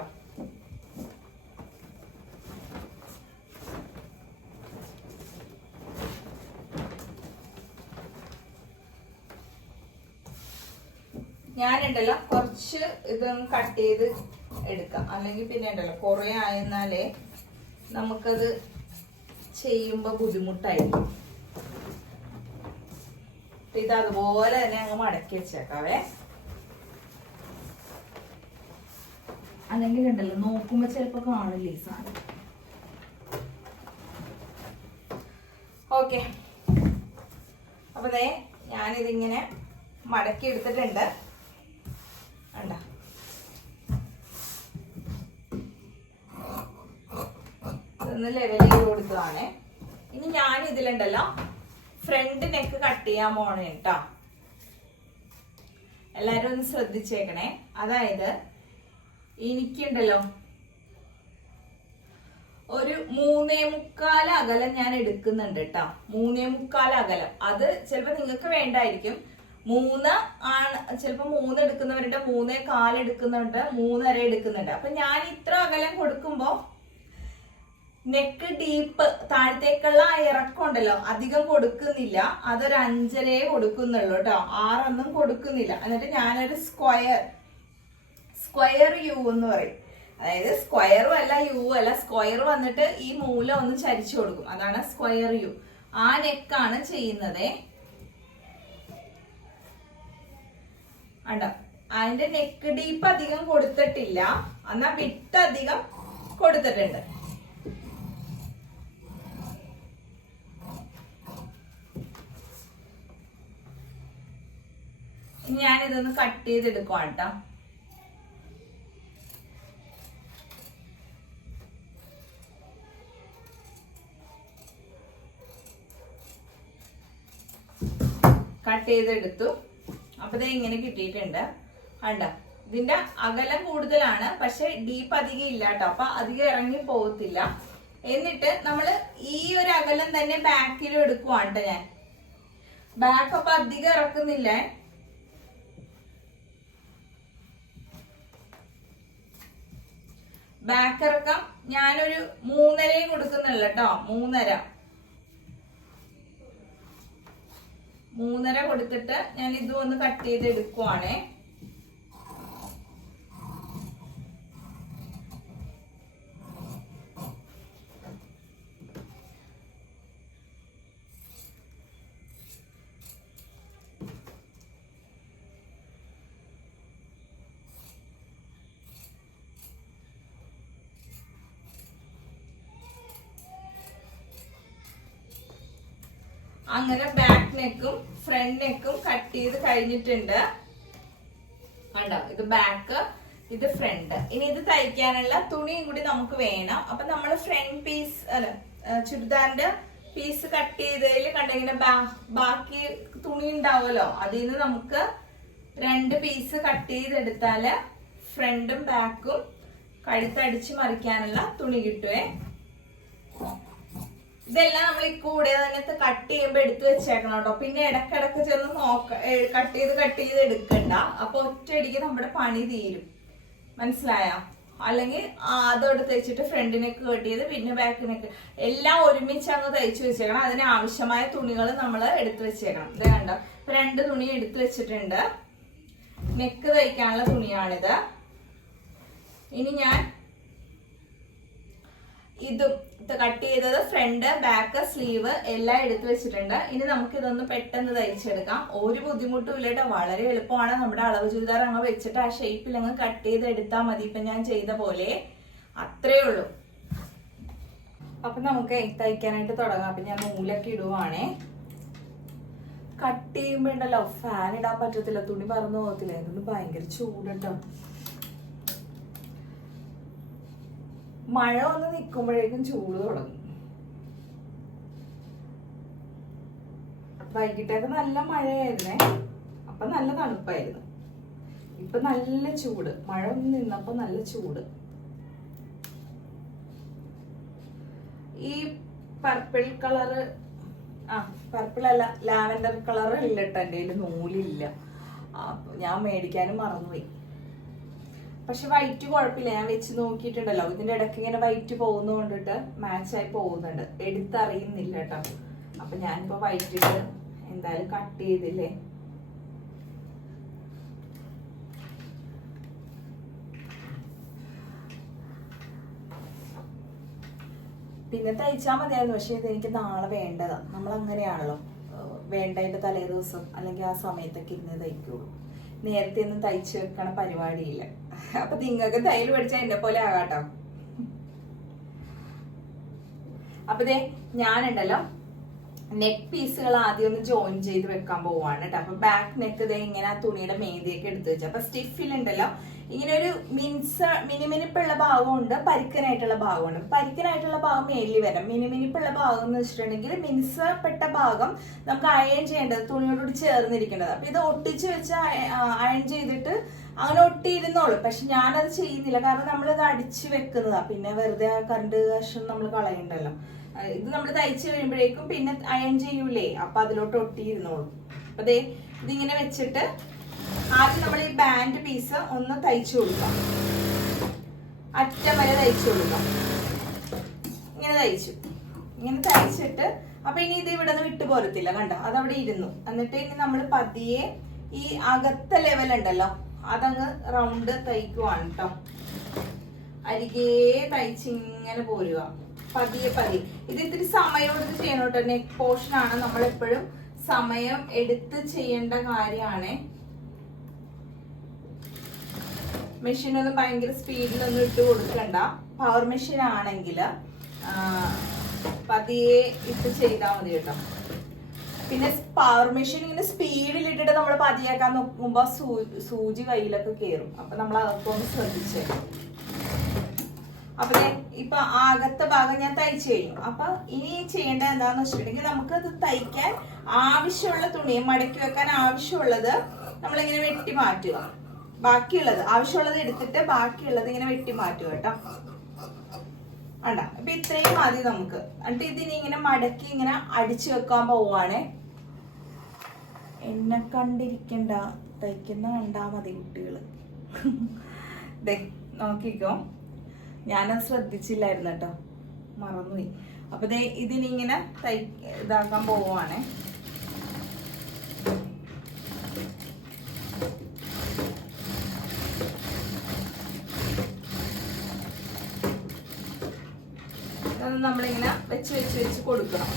ഞാനുണ്ടല്ലോ കുറച്ച് ഇതൊന്ന് കട്ട് ചെയ്ത് എടുക്കാം. അല്ലെങ്കിൽ പിന്നെ ഉണ്ടല്ലോ കുറെ ആയെന്നാലേ നമുക്കത് ചെയ്യുമ്പോ ബുദ്ധിമുട്ടായിരിക്കും. ഇത് അതുപോലെ തന്നെ അങ്ങ് മടക്കി വെച്ചേക്കാവേ. അല്ലെങ്കിൽ ഉണ്ടല്ലോ നോക്കുമ്പോ ചിലപ്പോ കാണില്ല ഈ സാധനം. ഓക്കെ, അപ്പൊ ദേ ഞാനിതിങ്ങനെ മടക്കി എടുത്തിട്ടുണ്ട്. കണ്ടോ, ഇതൊന്ന് ലെവൽ ചെയ്ത് കൊടുത്തതാണ്. ഇനി ഞാൻ ഇതിലുണ്ടല്ലോ ഫ്രണ്ട് നെക്ക് കട്ട് ചെയ്യാൻ പോണേ കേട്ടോ. എല്ലാരും ഒന്ന് ശ്രദ്ധിച്ചേക്കണേ. അതായത് എനിക്കുണ്ടല്ലോ ഒരു 3.25 അകലം ഞാൻ എടുക്കുന്നുണ്ട് കേട്ടോ. 3.25 അകലം. അത് ചിലപ്പോ നിങ്ങൾക്ക് വേണ്ടായിരിക്കും. 3 ആണ് ചിലപ്പോ 3 എടുക്കുന്നവരുണ്ട്, 3.25 എടുക്കുന്നുണ്ട്, 3.5 എടുക്കുന്നുണ്ട്. അപ്പൊ ഞാൻ ഇത്ര അകലം കൊടുക്കുമ്പോ നെക്ക് ഡീപ്പ് താഴത്തേക്കുള്ള ഇറക്കം ഉണ്ടല്ലോ അധികം കൊടുക്കുന്നില്ല. അതൊരു 5.5 കൊടുക്കുന്നുള്ളൂ കേട്ടോ. 6 കൊടുക്കുന്നില്ല. എന്നിട്ട് ഞാനൊരു സ്ക്വയർ യു എന്ന് പറയും. അതായത് സ്ക്വയറും അല്ല യു അല്ല, സ്ക്വയർ വന്നിട്ട് ഈ മൂല ഒന്ന് ചരിച്ചു കൊടുക്കും. അതാണ് സ്ക്വയർ യു. ആ നെക്കാണ് ചെയ്യുന്നത്. അതിന്റെ നെക്ക് ഡീപ്പ് അധികം കൊടുത്തിട്ടില്ല, എന്നാ വിട്ട് അധികം കൊടുത്തിട്ടുണ്ട്. ഞാനിതൊന്ന് കട്ട് ചെയ്തെടുക്കുവാണ് കേട്ടോ. കട്ട് ചെയ്തെടുത്തു. അപ്പൊ ഇത് ഇങ്ങനെ കിട്ടിയിട്ടുണ്ട്. കണ്ടോ, ഇതിന്റെ അകലം കൂടുതലാണ്, പക്ഷെ ഡീപ്പ് അധികം ഇല്ല കേട്ടോ. അപ്പൊ അധികം ഇറങ്ങി പോകത്തില്ല. എന്നിട്ട് നമ്മള് ഈ ഒരു അകലം തന്നെ ബാക്കിലും എടുക്കുവാണ് കേട്ടോ ഞാൻ. ബാക്ക് അപ്പൊ അധികം ഇറക്കുന്നില്ലേ. ബാക്ക് ഇറക്കം ഞാനൊരു 3.5 കൊടുക്കുന്നില്ല കേട്ടോ. 3.5 കൊടുത്തിട്ട് ഞാൻ ഇതും ഒന്ന് കട്ട് ചെയ്ത് എടുക്കുവാണേ. അങ്ങനെ ബാക്ക് നെക്കും ഫ്രണ്ട് നെക്കും കട്ട് ചെയ്ത് കഴിഞ്ഞിട്ടുണ്ട്. കണ്ടോ, ഇത് ബാക്ക്, ഇത് ഫ്രണ്ട്. ഇനി ഇത് തയ്ക്കാനുള്ള തുണിയും കൂടി നമുക്ക് വേണം. അപ്പൊ നമ്മള് ഫ്രണ്ട് പീസ് ചുരിദാറിന്റെ പീസ് കട്ട് ചെയ്തതിൽ കണ്ടിങ്ങനെ ബാക്കി തുണി ഉണ്ടാവുമല്ലോ, അതിൽ നിന്ന് നമുക്ക് 2 പീസ് കട്ട് ചെയ്തെടുത്താല് ഫ്രണ്ടും ബാക്കും കഴുത്തടിച്ച് മറിക്കാനുള്ള തുണി കിട്ടുവേ. ഇതെല്ലാം നമ്മൾ ഈ കൂടെ തന്നെ കട്ട് ചെയ്യുമ്പോ എടുത്തു വെച്ചേക്കണം കേട്ടോ. പിന്നെ ഇടക്കിടക്ക് ചെന്ന് കട്ട് ചെയ്ത് എടുക്കണ്ട. അപ്പൊ ഒറ്റയടിക്ക് നമ്മുടെ പണി തീരും, മനസ്സിലായോ? അല്ലെങ്കിൽ അതോടെ തയ്ച്ചിട്ട് ഫ്രണ്ടിനൊക്കെ കട്ട് ചെയ്ത് പിന്നെ ബാക്കിനൊക്കെ എല്ലാം ഒരുമിച്ച് അങ്ങ് തയ്ച്ചു വെച്ചേക്കണം. അതിന് ആവശ്യമായ തുണികൾ നമ്മൾ എടുത്തു വെച്ചേക്കണം. ഇത് കണ്ടോ, 2 തുണി എടുത്തു വെച്ചിട്ടുണ്ട്. നെക്ക് തയ്ക്കാനുള്ള തുണിയാണിത്. ഇനി ഞാൻ ഇതും കട്ട് ചെയ്തത് ഫ്രണ്ട് ബാക്ക് സ്ലീവ് എല്ലാം എടുത്തു വെച്ചിട്ടുണ്ട്. ഇനി നമുക്ക് ഇതൊന്ന് പെട്ടെന്ന് തയ്ച്ചെടുക്കാം. ഒരു ബുദ്ധിമുട്ടും ഇല്ല, വളരെ എളുപ്പമാണ്. നമ്മുടെ അളവ് ചുരിദാർ അങ്ങ് വെച്ചിട്ട് ആ ഷേപ്പിൽ അങ്ങ് കട്ട് ചെയ്ത് എടുത്താൽ മതി. ഇപ്പൊ ഞാൻ ചെയ്ത പോലെ അത്രേ ഉള്ളൂ. അപ്പൊ നമുക്ക് തയ്ക്കാനായിട്ട് തുടങ്ങാം. അപ്പൊ ഞാൻ നൂലൊക്കെ ഇടുവാണേ. കട്ട് ചെയ്യുമ്പോ ഉണ്ടല്ലോ ഫാൻ ഇടാൻ പറ്റത്തില്ല, തുണി പറന്നു പോകത്തില്ല. ഇതൊന്ന് ഭയങ്കര ചൂടുണ്ടോ. മഴ വന്ന് നിൽക്കുമ്പോഴേക്കും ചൂട് തുടങ്ങും. വൈകിട്ടൊക്കെ നല്ല മഴയായിരുന്നേ, അപ്പൊ നല്ല തണുപ്പായിരുന്നു. ഇപ്പൊ നല്ല ചൂട്. മഴ ഒന്ന് നിന്നപ്പോ നല്ല ചൂട്. ഈ പർപ്പിൾ കളറ്, പർപ്പിൾ അല്ല, ലാവൻഡർ കളർ ഇല്ല കേട്ടോ. എൻ്റെ കയ്യിൽ നൂലില്ല, ഞാൻ മേടിക്കാനും മറന്നുപോയി. പക്ഷെ വൈറ്റ് കുഴപ്പമില്ല, ഞാൻ വെച്ച് നോക്കിയിട്ടുണ്ടല്ലോ. ഇതിന്റെ ഇടയ്ക്ക് ഇങ്ങനെ വൈറ്റ് പോകുന്ന കൊണ്ടിട്ട് മാച്ചായി പോകുന്നുണ്ട്, എടുത്തറിയുന്നില്ല കേട്ടോ. അപ്പൊ ഞാനിപ്പോ വൈറ്റ് ഇട്ട് എന്തായാലും കട്ട് ചെയ്തില്ലേ. പിന്നെ തയ്ച്ചാൽ മതിയായിരുന്നു. പക്ഷെ ഇത് എനിക്ക് നാളെ വേണ്ടതാ. നമ്മൾ അങ്ങനെയാണല്ലോ, വേണ്ടതിന്റെ തലേ ദിവസം അല്ലെങ്കിൽ ആ സമയത്തൊക്കെ ഇരുന്ന് തയ്ക്കുള്ളൂ. നേരത്തെ ഒന്നും തയ്ച്ചു വെക്കണ പരിപാടിയില്ല. അപ്പൊ നിങ്ങൾക്ക് തയ്യൽ പഠിച്ചാൽ എന്നെ പോലെ ആകാട്ടോ. അപ്പൊ ദേ ഞാനുണ്ടല്ലോ നെക്ക് പീസുകൾ ആദ്യം ഒന്ന് ജോയിൻ ചെയ്ത് വെക്കാൻ പോവാണ് കേട്ടോ. അപ്പൊ ബാക്ക് നെക്ക് ദേ ഇങ്ങനെ ആ തുണിയുടെ മേതിയൊക്കെ എടുത്തു വെച്ചു. അപ്പൊ സ്റ്റിഫിലുണ്ടല്ലോ ഇങ്ങനെ ഒരു മിനിമിനിപ്പുള്ള ഭാഗമുണ്ട്, പരിക്കനായിട്ടുള്ള ഭാഗമുണ്ട്. പരിക്കനായിട്ടുള്ള ഭാഗം മേലിൽ വരാം. മിനിമിനിപ്പുള്ള ഭാഗം എന്ന് വെച്ചിട്ടുണ്ടെങ്കിൽ മിനുസപ്പെട്ട ഭാഗം നമുക്ക് അയൺ ചെയ്യേണ്ടത്, തുണിയോടുകൂടി ചേർന്നിരിക്കേണ്ടത്. അപ്പൊ ഇത് ഒട്ടിച്ച് വെച്ച് അയൺ ചെയ്തിട്ട് അങ്ങനെ ഒട്ടിയിരുന്നോളൂ. പക്ഷെ ഞാനത് ചെയ്യുന്നില്ല, കാരണം നമ്മളിത് അടിച്ചു വെക്കുന്നതാ. പിന്നെ വെറുതെ കറണ്ട് കാശും നമ്മൾ കളയണ്ടല്ലോ. ഇത് നമ്മൾ തയ്ച്ചു കഴിയുമ്പോഴേക്കും പിന്നെ അയൺ ചെയ്യൂലേ, അപ്പൊ അതിലോട്ട് ഒട്ടിയിരുന്നോളൂ. അപ്പൊ ദേ ഇതിങ്ങനെ വെച്ചിട്ട് ആദ്യം നമ്മൾ ഈ ബാൻഡ് പീസ് ഒന്ന് തയ്ച്ചു കൊടുക്കാം. അറ്റം വരെ തയ്ച്ചു കൊടുക്കാം. ഇങ്ങനെ തയ്ച്ചിട്ട് അപ്പൊ ഇനി ഇത് ഇവിടെ നിന്ന് വിട്ടു പോരത്തില്ല. കണ്ടോ, അതവിടെ ഇരുന്നു. എന്നിട്ട് ഇനി നമ്മൾ പതിയെ ഈ അകത്തെ ലെവൽ ഉണ്ടല്ലോ അതങ്ങ് റൗണ്ട് തയ്ക്കുവാണ് കേട്ടോ. അരികെ തയ്ച്ചിങ്ങനെ പോരുക, പതിയെ. ഇത് ഇത്തിരി സമയം എടുത്ത് ചെയ്യണം കേട്ടോ. നെക്ക് പോർഷൻ ആണ്, നമ്മളെപ്പോഴും സമയം എടുത്ത് ചെയ്യേണ്ട കാര്യമാണ്. മെഷീനൊന്നും ഭയങ്കര സ്പീഡിലൊന്നും ഇട്ട് കൊടുക്കണ്ട. പവർ മെഷീൻ ആണെങ്കിൽ പതിയെ ഇട്ട് ചെയ്താൽ മതി കേട്ടോ. പിന്നെ പവർ മെഷീൻ ഇങ്ങനെ സ്പീഡിൽ ഇട്ടിട്ട് നമ്മൾ പതിയാക്കാൻ നോക്കുമ്പോ സൂചി കയ്യിലൊക്കെ കയറും. അപ്പൊ നമ്മൾ അതൊക്കെ ഒന്ന് ശ്രദ്ധിച്ചേ. അപ്പൊ ഇപ്പൊ ആകത്തെ ഭാഗം ഞാൻ തയ്ച്ചു കഴിഞ്ഞു. അപ്പൊ ഇനി ചെയ്യേണ്ടത് എന്താന്ന് വെച്ചിട്ടുണ്ടെങ്കിൽ നമുക്ക് അത് തയ്ക്കാൻ ആവശ്യമുള്ള തുണി മടക്കി വെക്കാൻ ആവശ്യമുള്ളത് നമ്മളിങ്ങനെ വെട്ടി മാറ്റുക. ബാക്കിയുള്ളത് ആവശ്യമുള്ളത് എടുത്തിട്ട് ബാക്കിയുള്ളത് ഇങ്ങനെ വെട്ടി മാറ്റുക കേട്ടോ. വേണ്ട ഇപ്പൊ ഇത്രയും മതി നമുക്ക്. എന്നിട്ട് ഇതിനി ഇങ്ങനെ മടക്കി ഇങ്ങനെ അടിച്ചു വെക്കാൻ പോവാണ്. എന്നെ കണ്ടിരിക്കണ്ട, തയ്ക്കുന്ന കണ്ടാ മതി കുട്ടികള്. ദേ നോക്കിക്കോ, ഞാനത് ശ്രദ്ധിച്ചില്ലായിരുന്നു കേട്ടോ, മറന്നുപോയി. അപ്പൊ ദേ ഇതിനിങ്ങനെ ഇതാക്കാൻ പോവാണ്. നമ്മളിങ്ങനെ വെച്ച് കൊടുക്കണം.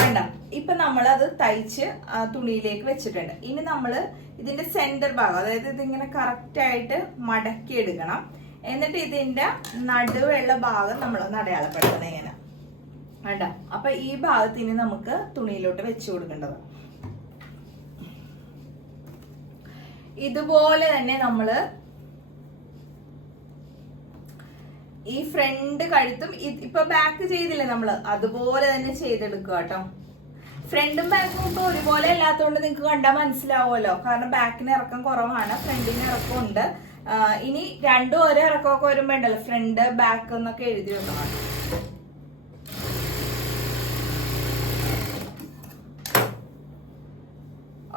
വേണ്ട ഇപ്പൊ നമ്മളത് തയ്ച്ച് തുണിയിലേക്ക് വെച്ചിട്ടുണ്ട്. ഇനി നമ്മള് ഇതിന്റെ സെന്റർ ഭാഗം, അതായത് ഇതിങ്ങനെ കറക്റ്റ് ആയിട്ട് മടക്കി എടുക്കണം. എന്നിട്ട് ഇതിന്റെ നടുവുള്ള ഭാഗം നമ്മളൊന്ന് അടയാളപ്പെടുത്തണം ഇങ്ങനെ. വേണ്ട അപ്പൊ ഈ ഭാഗത്തിന് നമുക്ക് തുണിയിലോട്ട് വെച്ച് കൊടുക്കേണ്ടത്. ഇതുപോലെ തന്നെ നമ്മള് ഈ ഫ്രണ്ട് കഴുത്തും ഇപ്പൊ ബാക്ക് ചെയ്തില്ലേ നമ്മള്, അതുപോലെ തന്നെ ചെയ്തെടുക്കുക കേട്ടോ. ഫ്രണ്ടും ബാക്കും ഇപ്പൊ ഒരുപോലെ അല്ലാത്തതുകൊണ്ട് നിങ്ങൾക്ക് കണ്ടാൽ മനസ്സിലാവുമല്ലോ. കാരണം ബാക്കിന് ഇറക്കം കുറവാണ്, ഫ്രണ്ടിന് ഇറക്കം ഉണ്ട്. ഇനി രണ്ടും ഒരേ ഇറക്കമൊക്കെ വരുമ്പോ ഉണ്ടല്ലോ ഫ്രണ്ട് ബാക്ക് എന്നൊക്കെ എഴുതി വെക്കണം.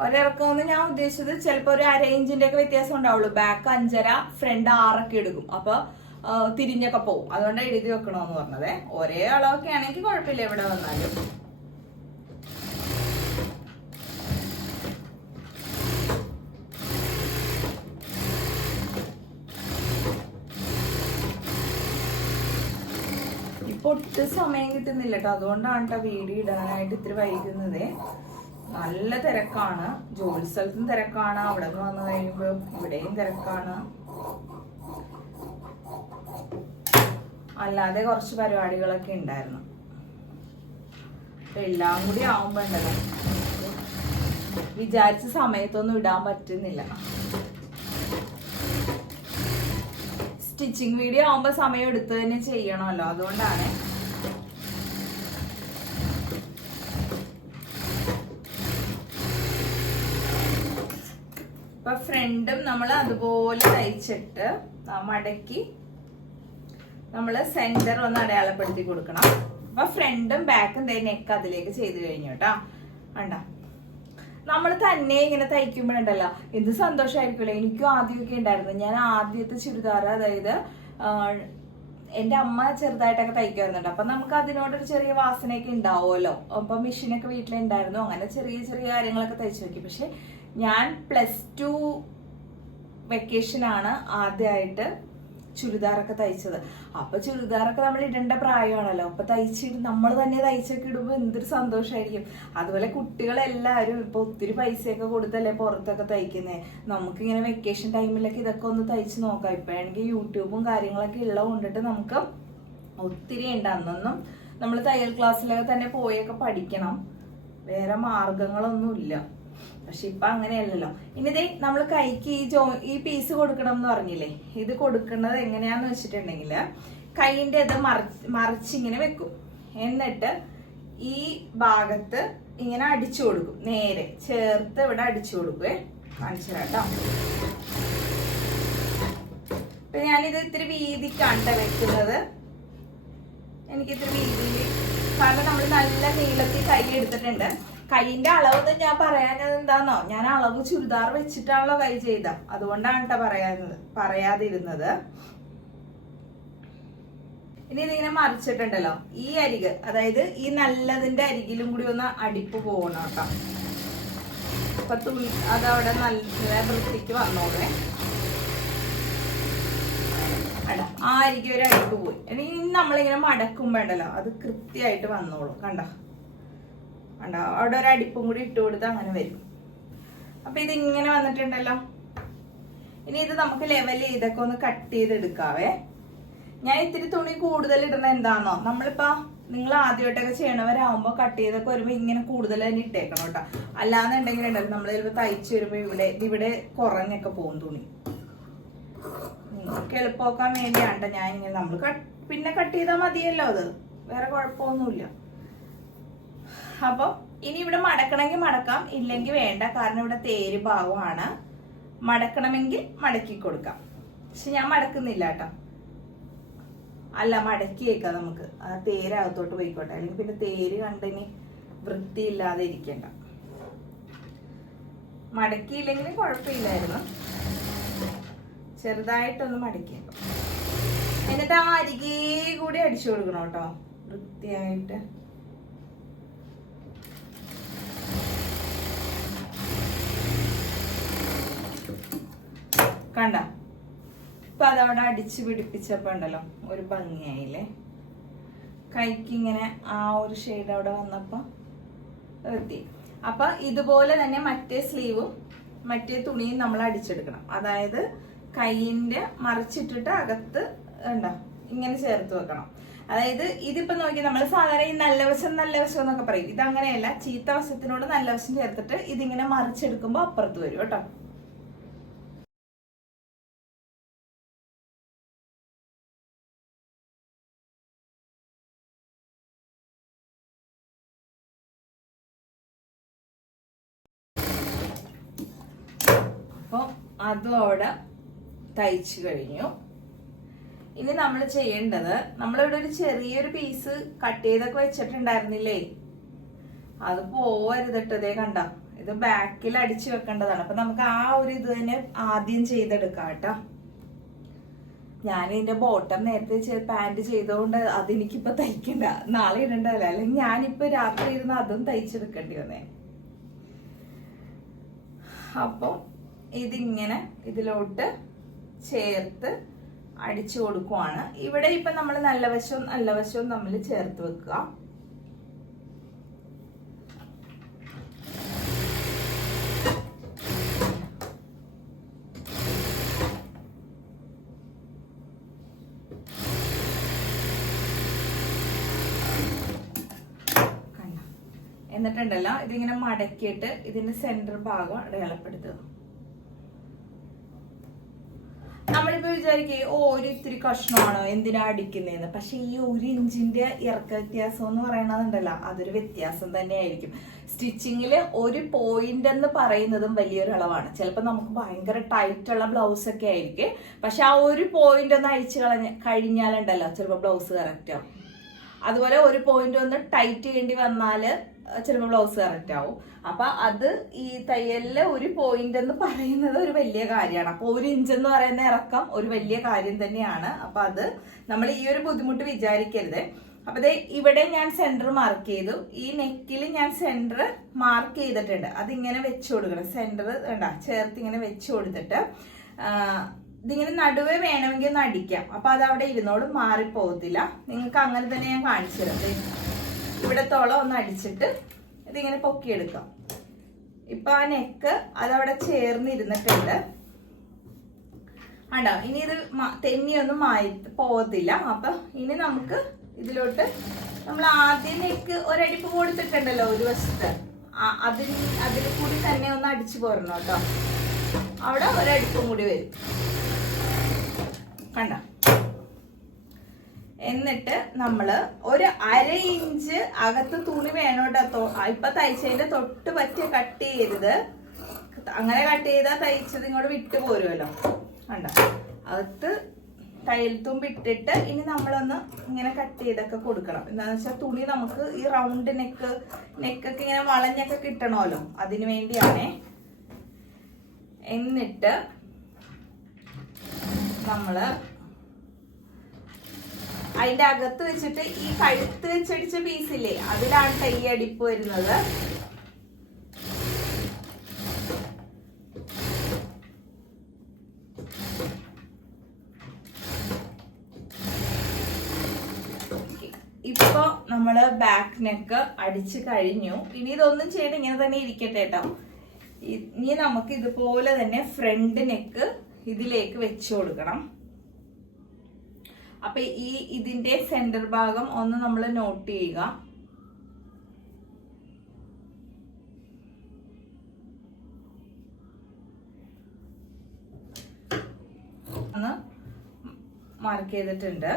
ഒരിറക്കം എന്ന് ഞാൻ ഉദ്ദേശിച്ചത് ചിലപ്പോ ഒരു 1/2 ഇഞ്ചിന്റെ ഒക്കെ വ്യത്യാസം ഉണ്ടാവുള്ളൂ. ബാക്ക് 5.5, ഫ്രണ്ട് 6 ഒക്കെ എടുക്കും. അപ്പൊ തിരിഞ്ഞൊക്കെ പോവും. അതുകൊണ്ട് എഴുതി വെക്കണോന്ന് പറഞ്ഞത്. ഒരേ അളവൊക്കെ ആണെങ്കിൽ കുഴപ്പമില്ല എവിടെ വന്നാലും. ഇപ്പൊ ഒട്ടും സമയം കിട്ടുന്നില്ല കേട്ടോ, അതുകൊണ്ടാണ് കേട്ടോ വീഡിയോ ഇടാനായിട്ട് ഇത്തിരി വൈകുന്നത്. നല്ല തിരക്കാണ്, ജോലി സ്ഥലത്തും തിരക്കാണ്, അവിടെ നിന്ന് വന്നു കഴിയുമ്പോ ഇവിടെയും തിരക്കാണ്. അല്ലാതെ കുറച്ച് പരിപാടികളൊക്കെ ഉണ്ടായിരുന്നു. എല്ലാം കൂടി ആവുമ്പോ ഉണ്ടല്ലോ വിചാരിച്ച സമയത്തൊന്നും ഇടാൻ പറ്റുന്നില്ല. സ്റ്റിച്ചിങ് വീഡിയോ ആവുമ്പോ സമയം എടുത്ത് തന്നെ ചെയ്യണമല്ലോ, അതുകൊണ്ടാണ്. ഇപ്പൊ ഫ്രണ്ടും നമ്മൾ അതുപോലെ തയ്ച്ചിട്ട് മടക്കി നമ്മള് സെന്റർ ഒന്ന് അടയാളപ്പെടുത്തി കൊടുക്കണം. അപ്പൊ ഫ്രണ്ടും ബാക്കും നെക്ക് അതിലേക്ക് ചെയ്ത് കഴിഞ്ഞു കേട്ടോ. വേണ്ട നമ്മൾ തന്നെ ഇങ്ങനെ തയ്ക്കുമ്പോഴുണ്ടല്ലോ എന്ത് സന്തോഷമായിരിക്കുമല്ലോ. എനിക്കും ആദ്യമൊക്കെ ഉണ്ടായിരുന്നു. ഞാൻ ആദ്യത്തെ ചുരിദാർ, അതായത് എന്റെ അമ്മ ചെറുതായിട്ടൊക്കെ തയ്ക്കുമായിരുന്നുണ്ട്. അപ്പൊ നമുക്ക് അതിനോടൊരു ചെറിയ വാസനയൊക്കെ ഉണ്ടാവുമല്ലോ. അപ്പൊ മെഷീനൊക്കെ വീട്ടിലുണ്ടായിരുന്നു. അങ്ങനെ ചെറിയ ചെറിയ കാര്യങ്ങളൊക്കെ തയ്ച്ചു നോക്കി. പക്ഷെ ഞാൻ +2 വെക്കേഷനാണ് ആദ്യമായിട്ട് ചുരിദാറൊക്കെ തയ്ച്ചത്. അപ്പൊ ചുരിദാറൊക്കെ നമ്മൾ ഇടേണ്ട പ്രായമാണല്ലോ. അപ്പൊ തയ്ച്ചിട്ട് നമ്മൾ തന്നെ തയ്ച്ചൊക്കെ ഇടുമ്പോ എന്തൊരു സന്തോഷമായിരിക്കും. അതുപോലെ കുട്ടികളെല്ലാവരും ഇപ്പൊ ഒത്തിരി പൈസയൊക്കെ കൊടുത്തല്ലേ പുറത്തൊക്കെ തയ്ക്കുന്നേ. നമുക്കിങ്ങനെ വെക്കേഷൻ ടൈമിലൊക്കെ ഇതൊക്കെ ഒന്ന് തയ്ച്ച് നോക്കാം. ഇപ്പോഴാണെങ്കിൽ യൂട്യൂബും കാര്യങ്ങളൊക്കെ ഉള്ളത് കൊണ്ടിട്ട് നമുക്ക് ഒത്തിരി ഉണ്ട്. അന്നൊന്നും നമ്മൾ തയ്യൽ ക്ലാസ്സിലൊക്കെ തന്നെ പോയൊക്കെ പഠിക്കണം, വേറെ മാർഗങ്ങളൊന്നുമില്ല. പക്ഷെ ഇപ്പൊ അങ്ങനെയല്ലല്ലോ. ഇനി ഇതേ നമ്മൾ കൈക്ക് ഈ പീസ് കൊടുക്കണം എന്ന് പറഞ്ഞില്ലേ, ഇത് കൊടുക്കുന്നത് എങ്ങനെയാന്ന് വെച്ചിട്ടുണ്ടെങ്കിൽ കൈന്റെ ഇത് മറിച്ചിങ്ങനെ വെക്കും. എന്നിട്ട് ഈ ഭാഗത്ത് ഇങ്ങനെ അടിച്ചു കൊടുക്കും, നേരെ ചേർത്ത് ഇവിടെ അടിച്ചു കൊടുക്കുവേ. കാണിച്ചു കേട്ടോ. ഇപ്പൊ ഞാനിത് ഇത്തിരി വീതിക്കാണ് വെക്കുന്നത്. എനിക്ക് ഇത്തിരി വീതിയിൽ, കാരണം നമ്മൾ നല്ല നീളത്തിൽ കൈ എടുത്തിട്ടുണ്ട്. കൈയിന്റെ അളവ് ഞാൻ പറയാനത് എന്താന്നോ, ഞാൻ അളവ് ചുരിദാർ വെച്ചിട്ടാണല്ലോ കൈ ചെയ്ത, അതുകൊണ്ടാണ് കേട്ടോ പറയാതിരുന്നത്. ഇനി ഇതിങ്ങനെ മറിച്ചിട്ടുണ്ടല്ലോ, ഈ അരിക്, അതായത് ഈ നല്ലതിന്റെ അരികിലും കൂടി ഒന്ന് അടിപ്പ് പോകണം കേട്ടോ. അപ്പൊ തുണി അതവിടെ നല്ല വൃത്തിക്ക് വന്നോളേ. ആ അരികെ ഒരു അടിപ്പ് പോയി. ഇനി നമ്മളിങ്ങനെ മടക്കുമ്പോ ഉണ്ടല്ലോ അത് കൃത്യമായിട്ട് വന്നോളൂ. കണ്ടോ കണ്ടോ, അവിടെ ഒരു അടിപ്പും കൂടി ഇട്ട് കൊടുത്ത് അങ്ങനെ വരും. അപ്പൊ ഇതിങ്ങനെ വന്നിട്ടുണ്ടല്ലോ. ഇനി ഇത് നമുക്ക് ലെവൽ ചെയ്തൊക്കെ ഒന്ന് കട്ട് ചെയ്തെടുക്കാവേ. ഞാൻ ഇത്തിരി തുണി കൂടുതൽ ഇടുന്ന എന്താണോ, നമ്മളിപ്പോ നിങ്ങൾ ആദ്യമായിട്ടൊക്കെ ചെയ്യണവരാകുമ്പോ കട്ട് ചെയ്തൊക്കെ വരുമ്പോ ഇങ്ങനെ കൂടുതൽ തന്നെ ഇട്ടേക്കണം കേട്ടോ. അല്ലാന്നുണ്ടെങ്കിൽ ഉണ്ടല്ലോ നമ്മൾ ചിലപ്പോൾ തയ്ച്ചു വരുമ്പോ ഇവിടെ കുറഞ്ഞൊക്കെ പോകും തുണി. നിങ്ങൾക്ക് എളുപ്പമാക്കാൻ വേണ്ടിയാണ് ഞാൻ ഇങ്ങനെ, നമ്മൾ പിന്നെ കട്ട് ചെയ്താൽ മതിയല്ലോ, അത് വേറെ കുഴപ്പമൊന്നുമില്ല. അപ്പം ഇനി ഇവിടെ മടക്കണമെങ്കിൽ മടക്കാം, ഇല്ലെങ്കിൽ വേണ്ട. കാരണം ഇവിടെ തേര് ഭാഗമാണ്. മടക്കണമെങ്കിൽ മടക്കി കൊടുക്കാം. പക്ഷെ ഞാൻ മടക്കുന്നില്ല കേട്ടോ. അല്ല, മടക്കിയേക്കാം നമുക്ക്. ആ തേരകത്തോട്ട് പോയിക്കോട്ടെ, അല്ലെങ്കിൽ പിന്നെ തേര് കണ്ടിനി വൃത്തിയില്ലാതെ ഇരിക്കണ്ട. മടക്കിയില്ലെങ്കിലും കുഴപ്പമില്ലായിരുന്നു. ചെറുതായിട്ടൊന്ന് മടക്കിയേക്കാം. എന്നിട്ട് ആ അരികെ കൂടി അടിച്ചു കൊടുക്കണം കേട്ടോ, വൃത്തിയായിട്ട്. കണ്ട, ഇപ്പൊ അതവിടെ അടിച്ചു പിടിപ്പിച്ചപ്പോ ഉണ്ടല്ലോ ഒരു ഭംഗിയായില്ലേ. കൈക്ക് ഇങ്ങനെ ആ ഒരു ഷെയ്ഡ് അവിടെ വന്നപ്പോ എത്തി. അപ്പൊ ഇതുപോലെ തന്നെ മറ്റേ സ്ലീവും മറ്റേ തുണിയും നമ്മൾ അടിച്ചെടുക്കണം. അതായത് കൈയിന്റെ മറിച്ചിട്ടിട്ട് അകത്ത് ഉണ്ടോ ഇങ്ങനെ ചേർത്ത് വെക്കണം. അതായത് ഇതിപ്പോ നോക്കി, നമ്മൾ സാധാരണ ഈ നല്ല വശം എന്നൊക്കെ പറയും. ഇതങ്ങനെയല്ല, ചീത്ത വശത്തിനോട് നല്ല വശം ചേർത്തിട്ട് ഇതിങ്ങനെ മറിച്ചെടുക്കുമ്പോ അപ്പുറത്ത് വരും കേട്ടോ. അപ്പൊ അതും അവിടെ തയ്ച്ചു കഴിഞ്ഞു. ഇനി നമ്മൾ ചെയ്യേണ്ടത്, നമ്മളിവിടെ ഒരു ചെറിയൊരു പീസ് കട്ട് ചെയ്തൊക്കെ വെച്ചിട്ടുണ്ടായിരുന്നില്ലേ, അത് പോവരുതിട്ടതേ. കണ്ട, ഇത് ബാക്കിൽ അടിച്ചു വെക്കേണ്ടതാണ്. അപ്പൊ നമുക്ക് ആ ഒരു ഇത് തന്നെ ആദ്യം ചെയ്തെടുക്കാം കേട്ടോ. ഞാൻ ഇതിന്റെ ബോട്ടം നേരത്തെ പാന്റ് ചെയ്തോണ്ട് അതെനിക്കിപ്പൊ തയ്ക്കണ്ട, നാളെ ഇടണ്ടല്ലോ. അല്ലെങ്കിൽ ഞാനിപ്പോ രാത്രി ഇരുന്ന് അതും തയ്ച്ചെടുക്കേണ്ടി വന്നേ. അപ്പൊ ഇതിങ്ങനെ ഇതിലോട്ട് ചേർത്ത് അടിച്ചു കൊടുക്കുവാണ്. ഇവിടെ ഇപ്പൊ നമ്മൾ നല്ല വശവും തമ്മിൽ ചേർത്ത് വെക്കുക. എന്നിട്ടുണ്ടല്ലോ ഇതിങ്ങനെ മടക്കിയിട്ട് ഇതിന്റെ സെന്റർ ഭാഗം അടയാളപ്പെടുത്തുക. നമ്മളിപ്പോ വിചാരിക്കേ ഒരു ഇത്തിരി കഷ്ണമാണോ എന്തിനാ അടിക്കുന്നതെന്ന്. പക്ഷെ ഈ 1 ഇഞ്ചിന്റെ ഇറക്ക വ്യത്യാസം എന്ന് പറയണതുണ്ടല്ലോ, അതൊരു വ്യത്യാസം തന്നെയായിരിക്കും. സ്റ്റിച്ചിങ്ങില് ഒരു പോയിന്റ് എന്ന് പറയുന്നതും വലിയൊരു അളവാണ്. ചിലപ്പോ നമുക്ക് ഭയങ്കര ടൈറ്റ് ഉള്ള ബ്ലൗസ് ഒക്കെ ആയിരിക്കും, പക്ഷെ ആ ഒരു പോയിന്റ് ഒന്ന് അഴിച്ചു കഴിഞ്ഞാലുണ്ടല്ലോ ചിലപ്പോ ബ്ലൗസ് കറക്റ്റ് ആവും. അതുപോലെ ഒരു പോയിന്റ് ഒന്ന് ടൈറ്റ് ചെയ്യേണ്ടി വന്നാല് ചിലപ്പോൾ ബ്ലൗസ് കറക്റ്റ് ആവും. അപ്പൊ അത് ഈ തയ്യലില് ഒരു പോയിന്റ് എന്ന് പറയുന്നത് ഒരു വലിയ കാര്യമാണ്. അപ്പൊ 1 ഇഞ്ച് എന്ന് പറയുന്ന ഇറക്കം ഒരു വലിയ കാര്യം തന്നെയാണ്. അപ്പൊ അത് നമ്മൾ ഈ ഒരു ബുദ്ധിമുട്ട് വിചാരിക്കരുത്. അപ്പൊ ഇവിടെ ഞാൻ സെന്റർ മാർക്ക് ചെയ്തു. ഈ നെക്കിൽ ഞാൻ സെന്റർ മാർക്ക് ചെയ്തിട്ടുണ്ട്. അതിങ്ങനെ വെച്ചു കൊടുക്കണം. സെന്റർ ചേർത്ത് ഇങ്ങനെ വെച്ചു കൊടുത്തിട്ട് ഇതിങ്ങനെ നടുവേ വേണമെങ്കിൽ ഒന്ന് അടിക്കാം. അപ്പൊ അത് അവിടെ ഇരുന്നോടും മാറിപ്പോകത്തില്ല. നിങ്ങൾക്ക് അങ്ങനെ തന്നെ ഞാൻ കാണിച്ചു തരാം. ഇവിടത്തോളം ഒന്ന് അടിച്ചിട്ട് ഇതിങ്ങനെ പൊക്കിയെടുക്കാം. ഇപ്പൊ ആ നെക്ക് അതവിടെ ചേർന്നിരുന്നിട്ടുണ്ട്. ആണ്ടോ, ഇനി ഇത് തെന്നിയൊന്നും പോകത്തില്ല. അപ്പൊ ഇനി നമുക്ക് ഇതിലോട്ട് നമ്മൾ ആദ്യം നെക്ക് ഒരടിപ്പ് കൊടുത്തിട്ടുണ്ടല്ലോ ഒരു വശത്ത്, അതിൽ കൂടി തന്നെ ഒന്ന് അടിച്ചു പോരണം കേട്ടോ. അവിടെ ഒരടിപ്പും കൂടി വരും. കണ്ട, എന്നിട്ട് നമ്മള് ഒരു 1/2 ഇഞ്ച് അകത്ത് തുണി വേണം കേട്ടോ. ഇപ്പൊ തയ്ച്ചതിന്റെ തൊട്ട് പറ്റിയ കട്ട് ചെയ്തത്. അങ്ങനെ കട്ട് ചെയ്താൽ തയ്ച്ചത് ഇങ്ങോട്ട് വിട്ടു പോരുമല്ലോ. കണ്ട, അകത്ത് തയ്യൽ തുമ്പ് ഇട്ടിട്ട് ഇനി നമ്മളൊന്ന് ഇങ്ങനെ കട്ട് ചെയ്തൊക്കെ കൊടുക്കണം. എന്താന്ന് വെച്ചാൽ തുണി നമുക്ക് ഈ റൗണ്ട് നെക്കൊക്കെ ഇങ്ങനെ വളഞ്ഞൊക്കെ കിട്ടണമല്ലോ, അതിനു വേണ്ടിയാണേ. എന്നിട്ട് നമ്മള് അതിന്റെ അകത്ത് വെച്ചിട്ട് ഈ കഴുത്ത് വെച്ചടിച്ച പീസില്ലേ, അതിലാണ് തയ്യടിപ്പ് വരുന്നത്. ഇപ്പൊ നമ്മള് ബാക്ക് നെക്ക് അടിച്ചു കഴിഞ്ഞു. ഇനി ഇതൊന്നും ചെയ്യണ്ട, ഇങ്ങനെ തന്നെ ഇരിക്കട്ടെ കേട്ടോ. ഇനി നമുക്ക് ഇതുപോലെ തന്നെ ഫ്രണ്ട് നെക്ക് ഇതിലേക്ക് വെച്ചു കൊടുക്കണം. അപ്പൊ ഇതിന്റെ സെന്റർ ഭാഗം ഒന്ന് നമ്മൾ നോട്ട് ചെയ്യുക. ഒന്ന് മാർക്ക് ചെയ്തിട്ടുണ്ട്.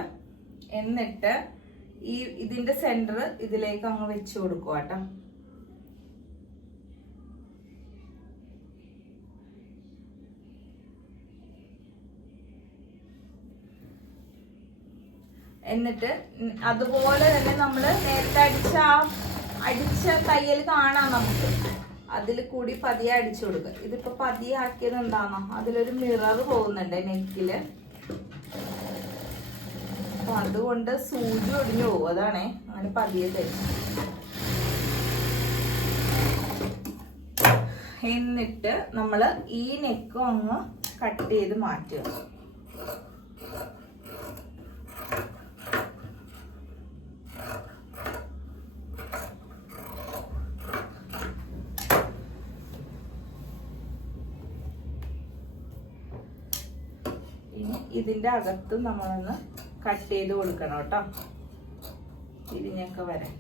എന്നിട്ട് ഇതിന്റെ സെന്റർ ഇതിലേക്ക് അങ്ങ് വെച്ച് കൊടുക്കുക കേട്ടോ. എന്നിട്ട് അതുപോലെ തന്നെ നമ്മൾ നേരത്തെ അടിച്ച തയ്യൽ കാണാം നമുക്ക്. അതിൽ കൂടി പതിയെ അടിച്ചു കൊടുക്കുക. ഇതിപ്പോ പതിയെ ആക്കിയത് എന്താണോ, അതിലൊരു മിറർ പോകുന്നുണ്ട് നെക്കില്. അപ്പൊ അതുകൊണ്ട് സൂചി ഒടിഞ്ഞു പോകും. അതാണേ അങ്ങനെ പതിയെ തരും. എന്നിട്ട് നമ്മള് ഈ നെക്കും അങ്ങ് കട്ട് ചെയ്ത് മാറ്റുക. ഇതിന്റെ അകത്ത് നമ്മളൊന്ന് കട്ട് ചെയ്ത് കൊടുക്കണം കേട്ടോ, തിരിഞ്ഞൊക്കെ വരാൻ.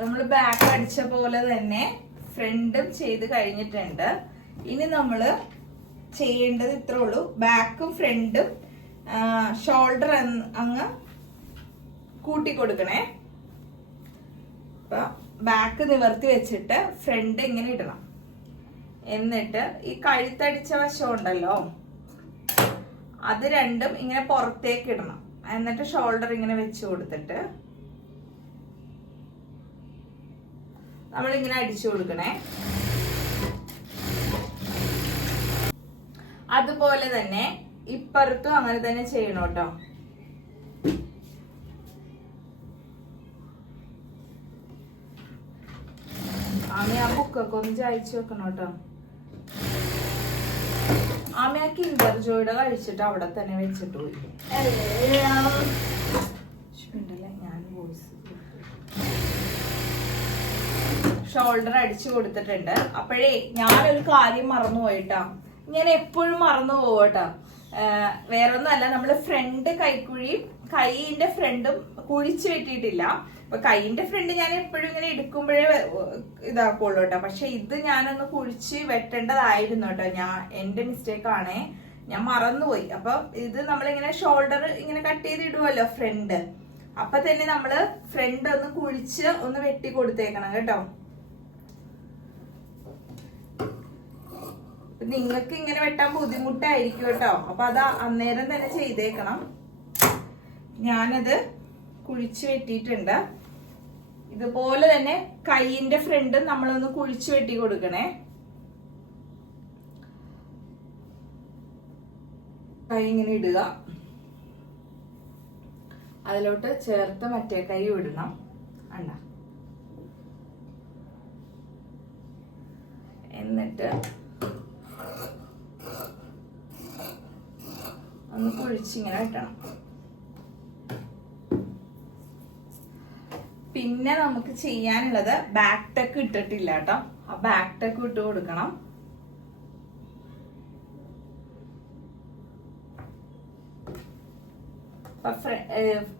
നമ്മൾ ബാക്ക് അടിച്ച പോലെ തന്നെ ഫ്രണ്ടും ചെയ്ത് കഴിഞ്ഞിട്ടുണ്ട്. ഇനി നമ്മൾ ചെയ്യേണ്ടത് ഇത്രേ ഉള്ളൂ. ബാക്കും ഫ്രണ്ടും ഷോൾഡർ അങ്ങ് കൂട്ടി കൊടുക്കണേ. അപ്പൊ ബാക്ക് നിവർത്തി വെച്ചിട്ട് ഫ്രണ്ട് ഇങ്ങനെ ഇടണം. എന്നിട്ട് ഈ കഴുത്തടിച്ച വശം ഉണ്ടല്ലോ, അത് രണ്ടും ഇങ്ങനെ പുറത്തേക്ക് ഇടണം. എന്നിട്ട് ഷോൾഡർ ഇങ്ങനെ വെച്ച് കൊടുത്തിട്ട് നമ്മളിങ്ങനെ അടിച്ചു കൊടുക്കണേ. അതുപോലെ തന്നെ ഇപ്പുറത്തും അങ്ങനെ തന്നെ ചെയ്യണം കേട്ടോ. ആമി ആ ബുക്കൊക്കെ ഒന്ന് ചായച്ചു വെക്കണം കേട്ടോ. ആമി ആ കിൻഡർ ജോയുടെ കഴിച്ചിട്ട് അവിടെ തന്നെ വെച്ചിട്ട് പോയി. ഞാൻ വോയിസ് ഷോൾഡർ അടിച്ചു കൊടുത്തിട്ടുണ്ട്. അപ്പോഴേ ഞാനൊരു കാര്യം മറന്നു പോയിട്ടാ. ഞാൻ എപ്പോഴും മറന്നു പോവട്ടോ. വേറൊന്നുമല്ല, നമ്മള് ഫ്രണ്ട് കൈയിന്റെ ഫ്രണ്ടും കുഴിച്ചു വെട്ടിയിട്ടില്ല. അപ്പൊ കൈയിന്റെ ഫ്രണ്ട് ഞാൻ എപ്പോഴും ഇങ്ങനെ എടുക്കുമ്പോഴേ ഇതാക്കുള്ളൂ കേട്ടോ. പക്ഷെ ഇത് ഞാനൊന്ന് കുഴിച്ച് വെട്ടേണ്ടതായിരുന്നു കേട്ടോ. എന്റെ മിസ്റ്റേക്ക് ആണേ, ഞാൻ മറന്നുപോയി. അപ്പൊ ഇത് നമ്മളിങ്ങനെ ഷോൾഡർ ഇങ്ങനെ കട്ട് ചെയ്ത് ഇടുവല്ലോ ഫ്രണ്ട്, അപ്പൊ തന്നെ നമ്മള് ഫ്രണ്ട് ഒന്ന് കുഴിച്ച് ഒന്ന് വെട്ടി കൊടുത്തേക്കണം കേട്ടോ. നിങ്ങൾക്ക് ഇങ്ങനെ വെട്ടാൻ ബുദ്ധിമുട്ടായിരിക്കും കേട്ടോ. അപ്പൊ അത് അന്നേരം തന്നെ ചെയ്തേക്കണം. ഞാനത് കുഴിച്ചു വെട്ടിയിട്ടുണ്ട്. ഇതുപോലെ തന്നെ കൈയിന്റെ ഫ്രണ്ട് നമ്മളൊന്ന് കുഴിച്ചു വെട്ടി കൊടുക്കണേ. കൈ ഇങ്ങനെ ഇടുക, അതിലോട്ട് ചേർത്ത് മറ്റേ കൈ ഇടണം. അണ്ട എന്നിട്ട് ഒന്ന് കുഴിച്ചിങ്ങനെ വെട്ടണം. പിന്നെ നമുക്ക് ചെയ്യാനുള്ളത് ബാക്ക് ടെക്ക് ഇട്ടിട്ടില്ല കേട്ടോ. ആ ബാക്ക് ടെക്ക് ഇട്ട് കൊടുക്കണം.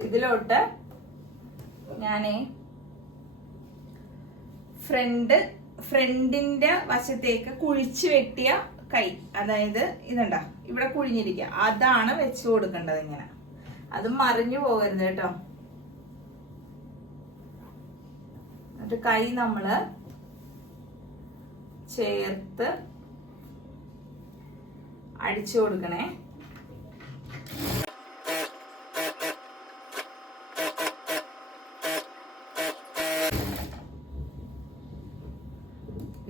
ഇതിലോട്ട് ഞാനേ ഫ്രണ്ടിന്റെ വശത്തേക്ക് കുഴിച്ചു വെട്ടിയ കൈ, അതായത് ഇതുണ്ടാ ഇവിടെ കുഴിഞ്ഞിരിക്കുക, അതാണ് വെച്ചു കൊടുക്കേണ്ടത്. ഇങ്ങനെ അത് മറിഞ്ഞു പോകരുത് കേട്ടോ. എന്നിട്ട് കൈ നമ്മള് ചേർത്ത് അടിച്ചു കൊടുക്കണേ.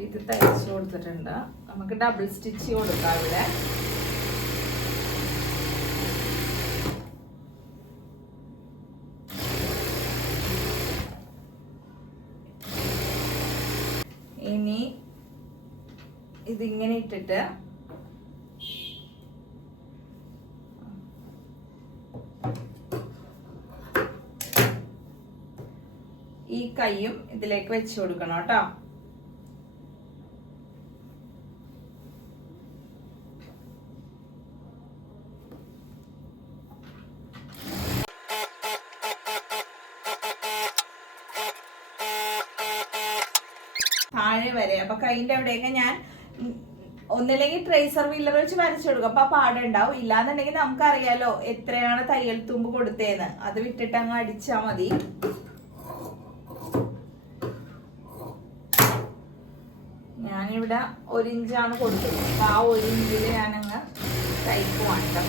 ഇത് തയ്ച്ചു കൊടുത്തിട്ടുണ്ട്. നമുക്ക് ഡബിൾ സ്റ്റിച്ച് കൊടുക്കാം ഇവിടെ. ഇനി ഇതിങ്ങനെ ഇട്ടിട്ട് ഈ കൈയും ഇതിലേക്ക് വെച്ച് കൊടുക്കണം കേട്ടോ. താഴെ വരെ. അപ്പൊ കൈന്റെ അവിടെയൊക്കെ ഞാൻ ഒന്നില്ലെങ്കിൽ ട്രേസർ വീലർ വെച്ച് വരച്ചു കൊടുക്കും, അപ്പൊ ആ പാടുണ്ടാവും. ഇല്ലാന്നുണ്ടെങ്കിൽ നമുക്കറിയാലോ എത്രയാണ് തയ്യൽ തുമ്പ് കൊടുത്തേന്ന്, അത് വിട്ടിട്ട് അങ്ങ് അടിച്ചാ മതി. ഞാനിവിടെ 1 ഇഞ്ചാണ് കൊടുത്തത്. അപ്പൊ ആ 1 ഇഞ്ചില് ഞാനങ്ങ് കൈക്ക് വാട്ടം.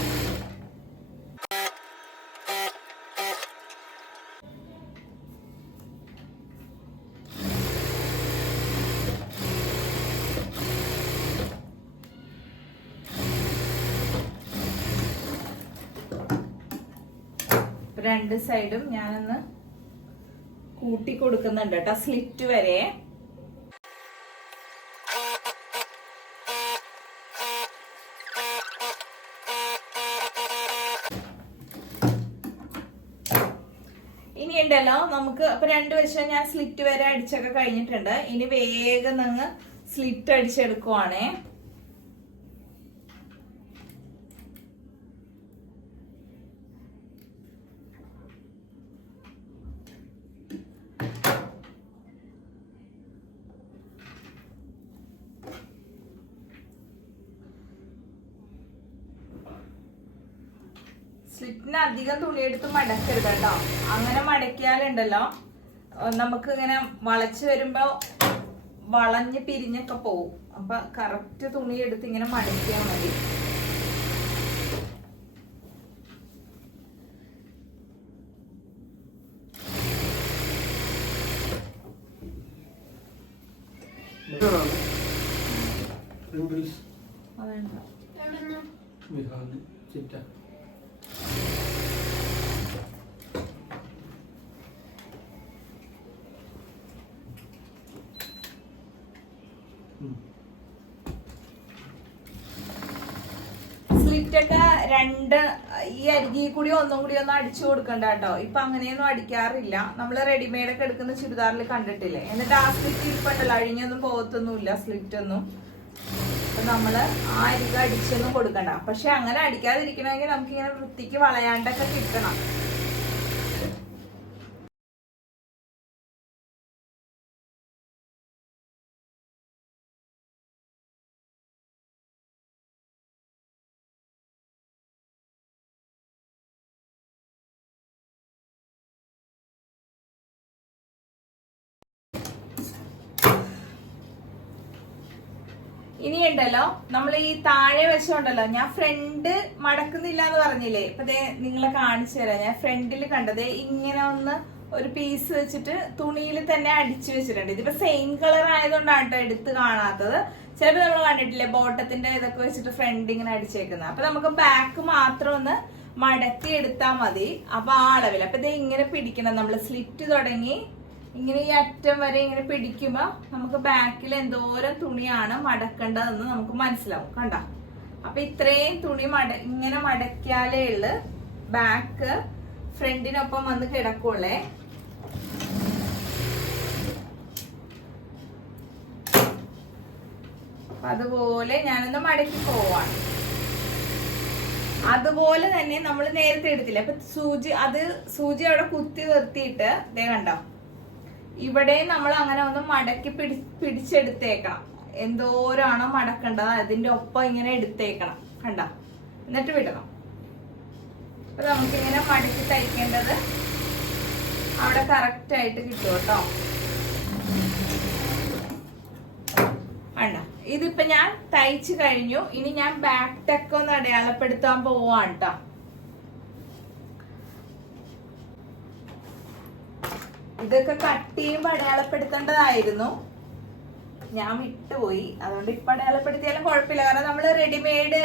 രണ്ട് സൈഡും ഞാനൊന്ന് കൂട്ടി കൊടുക്കുന്നുണ്ട് കേട്ടോ, സ്ലിറ്റ് വരെ. ഇനി ഉണ്ടല്ലോ നമുക്ക്, അപ്പൊ 2 വശം ഞാൻ സ്ലിറ്റ് വരെ അടിച്ചൊക്കെ കഴിഞ്ഞിട്ടുണ്ട്. ഇനി വേഗം അങ്ങ് സ്ലിറ്റ് അടിച്ചെടുക്കുവാണേ. സ്ലിറ്റിന് അധികം തുണിയെടുത്ത് മടക്കരുത് കേട്ടോ. അങ്ങനെ മടക്കിയാലുണ്ടല്ലോ നമുക്ക് ഇങ്ങനെ വളച്ച് വരുമ്പോ വളഞ്ഞ് പിരിഞ്ഞൊക്കെ പോവും. അപ്പൊ കറക്റ്റ് തുണി എടുത്ത് ഇങ്ങനെ മടക്കിയാൽ മതി. സ്ലിറ്റൊക്കെ 2 ഈ അരികിൽ കൂടി ഒന്നും കൂടി ഒന്ന് അടിച്ചു കൊടുക്കണ്ട കേട്ടോ. ഇപ്പൊ അങ്ങനെയൊന്നും അടിക്കാറില്ല. നമ്മള് റെഡിമെയ്ഡ് ഒക്കെ എടുക്കുന്ന ചുരിദാറിൽ കണ്ടിട്ടില്ലേ. എന്നിട്ട് ആ സ്ലിറ്റ് ഇരിപ്പുണ്ടല്ലോ, അഴിഞ്ഞൊന്നും പോകത്തൊന്നുമില്ല സ്ലിറ്റ് ഒന്നും. അപ്പൊ നമ്മള് ആ അരിക അടിച്ചൊന്നും കൊടുക്കണ്ട. പക്ഷെ അങ്ങനെ അടിക്കാതിരിക്കണമെങ്കിൽ നമുക്ക് ഇങ്ങനെ വൃത്തിക്ക് വളയാണ്ടൊക്കെ കിട്ടണം. ഇനി ഉണ്ടല്ലോ നമ്മൾ ഈ താഴെ വശമുണ്ടല്ലോ, ഞാൻ ഫ്രണ്ട് മടക്കുന്നില്ല എന്ന് പറഞ്ഞില്ലേ. ഇപ്പൊ നിങ്ങളെ കാണിച്ചു തരാം. ഞാൻ ഫ്രണ്ടിൽ കണ്ടത് ഇങ്ങനെ ഒന്ന് ഒരു പീസ് വെച്ചിട്ട് തുണിയിൽ തന്നെ അടിച്ചു വെച്ചിട്ടുണ്ട്. ഇതിപ്പോ സെയിം കളർ ആയതുകൊണ്ടാണ് കേട്ടോ എടുത്ത് കാണാത്തത്. ചിലപ്പോ നമ്മൾ കണ്ടിട്ടില്ലേ ബോട്ടത്തിന്റെ ഇതൊക്കെ വെച്ചിട്ട് ഫ്രണ്ട് ഇങ്ങനെ അടിച്ചേക്കുന്നത്. അപ്പൊ നമുക്ക് ബാക്ക് മാത്രം ഒന്ന് മടക്കി എടുത്താൽ മതി. അപ്പൊ ആ അളവിൽ അപ്പൊ ഇത് ഇങ്ങനെ പിടിക്കണം. നമ്മൾ സ്ലിറ്റ് തുടങ്ങി ഇങ്ങനെ ഈ അറ്റം വരെ ഇങ്ങനെ പിടിക്കുമ്പോ നമുക്ക് ബാക്കിൽ എന്തോരം തുണിയാണ് മടക്കേണ്ടതെന്ന് നമുക്ക് മനസ്സിലാവും. കണ്ട, അപ്പൊ ഇത്രയും തുണി ഇങ്ങനെ മടക്കിയാലേ ഉള്ളു ബാക്ക് ഫ്രണ്ടിനൊപ്പം വന്ന് കിടക്കുള്ളേ. അതുപോലെ ഞാനൊന്ന് മടക്കി പോവാണ്. അതുപോലെ തന്നെ നമ്മൾ നേരത്തെ എടുത്തില്ല. അപ്പൊ സൂചി അവിടെ കുത്തി നിർത്തിയിട്ട് ദേ കണ്ടോ, ഇവിടെ നമ്മൾ അങ്ങനെ ഒന്ന് മടക്കി പിടിച്ചെടുത്തേക്കണം. എന്തോരാണോ മടക്കേണ്ടത് അതിന്റെ ഒപ്പം ഇങ്ങനെ എടുത്തേക്കണം. കണ്ട, എന്നിട്ട് വിടണം. അപ്പൊ നമുക്കിങ്ങനെ മടക്കി തയ്ക്കേണ്ടത് അവിടെ കറക്റ്റ് ആയിട്ട് കിട്ടും കേട്ടോ. കണ്ട, ഇതിപ്പോ ഞാൻ തയ്ച്ചു കഴിഞ്ഞു. ഇനി ഞാൻ ബാക്ക് ടെക്ക് ഒന്ന് അടയാളപ്പെടുത്താൻ പോവാണ് കേട്ടോ. ഇതൊക്കെ കട്ട് ചെയ്യുമ്പോ അടയാളപ്പെടുത്തേണ്ടതായിരുന്നു, ഞാൻ വിട്ടുപോയി. അതുകൊണ്ട് ഇപ്പൊ അടയാളപ്പെടുത്തിയാലും കുഴപ്പമില്ല. കാരണം നമ്മള് റെഡിമെയ്ഡ്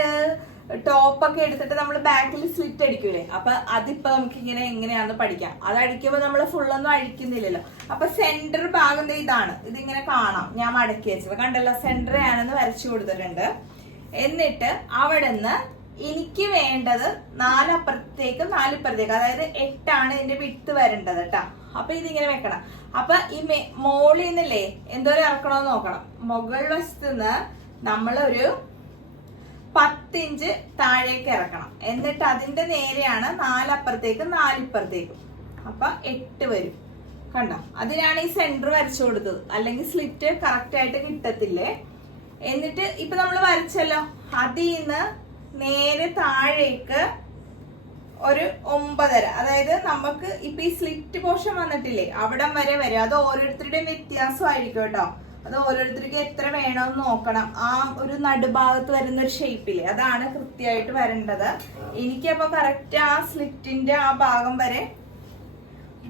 ടോപ്പൊക്കെ എടുത്തിട്ട് നമ്മൾ ബാക്കിൽ സ്ലിറ്റ് അടിക്കൂലേ, അപ്പൊ അതിപ്പോ നമുക്ക് ഇങ്ങനെ എങ്ങനെയാണെന്ന് പഠിക്കാം. അത് അടിക്കുമ്പോ നമ്മൾ ഫുള്ളൊന്നും അഴിക്കുന്നില്ലല്ലോ. അപ്പൊ സെന്റർ ഭാഗം ഇതാണ്, ഇതിങ്ങനെ കാണാം. ഞാൻ മടക്കി വെച്ചത് കണ്ടല്ലോ, സെന്റർ ഞാനൊന്ന് വരച്ചു കൊടുത്തിട്ടുണ്ട്. എന്നിട്ട് അവിടെ നിന്ന് എനിക്ക് വേണ്ടത് 4 അപ്പുറത്തേക്കും 4 ഇപ്പുറത്തേക്കും, അതായത് 8 ആണ് ഇതിന്റെ വിട്ട് വരേണ്ടത് കേട്ടോ. അപ്പൊ ഇതിങ്ങനെ വെക്കണം. അപ്പൊ ഈ മോളിൽ നിന്നല്ലേ എന്തോരം ഇറക്കണമെന്ന് നോക്കണം. മുകൾ വശത്ത് നിന്ന് നമ്മളൊരു 10 ഇഞ്ച് താഴേക്ക് ഇറക്കണം. എന്നിട്ട് അതിന്റെ നേരെയാണ് 4 അപ്പുറത്തേക്കും 4 ഇപ്പുറത്തേക്കും. അപ്പൊ 8 വരും. കണ്ടോ? അതിനാണ് ഈ സെന്റർ വരച്ചു കൊടുത്തത്, അല്ലെങ്കിൽ സ്ലിറ്റ് കറക്റ്റ് ആയിട്ട് കിട്ടത്തില്ലേ. എന്നിട്ട് ഇപ്പൊ നമ്മൾ വരച്ചല്ലോ, അതിൽ നിന്ന് നേരെ താഴേക്ക് ഒരു 9.5, അതായത് നമുക്ക് ഇപ്പൊ ഈ സ്ലിറ്റ് പോർഷൻ വന്നിട്ടില്ലേ അവിടം വരെ വരും. അത് ഓരോരുത്തരുടെയും വ്യത്യാസമായിരിക്കും കേട്ടോ. അത് ഓരോരുത്തർക്കും എത്ര വേണമെന്ന് നോക്കണം. ആ ഒരു നടുഭാഗത്ത് വരുന്ന ഒരു ഷേപ്പില്ലേ, അതാണ് കൃത്യമായിട്ട് വരേണ്ടത്. എനിക്കപ്പോ കറക്റ്റ് ആ സ്ലിറ്റിന്റെ ആ ഭാഗം വരെ